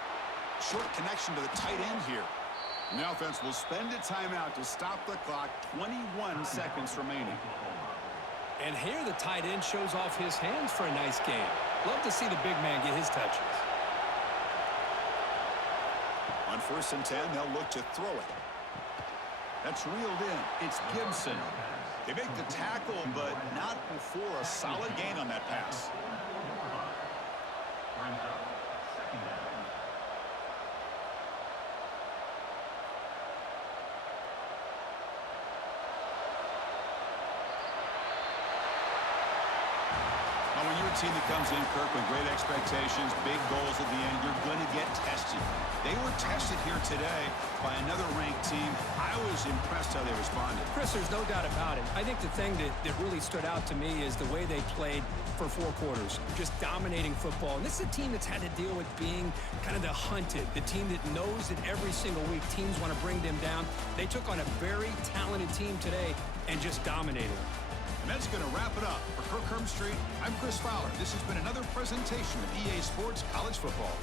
Short connection to the tight end here. And the offense will spend a timeout to stop the clock. 21 seconds remaining. And here the tight end shows off his hands for a nice game. Love to see the big man get his touches. On 1st and 10, they'll look to throw it. That's reeled in. It's Gibson. They make the tackle, but not before a solid gain on that pass. Now, when you're a team that comes in, Kirk, with great expectations, big goals at the end, you're going to get tested. They were tested here today by another ranked team. I was impressed how they responded. Chris, there's no doubt about it. I think the thing that really stood out to me is the way they played for 4 quarters, just dominating football. And this is a team that's had to deal with being kind of the hunted, the team that knows that every single week teams want to bring them down. They took on a very talented team today and just dominated. And that's going to wrap it up. For Kirk Herbstreit, I'm Chris Fowler. This has been another presentation of EA Sports College Football.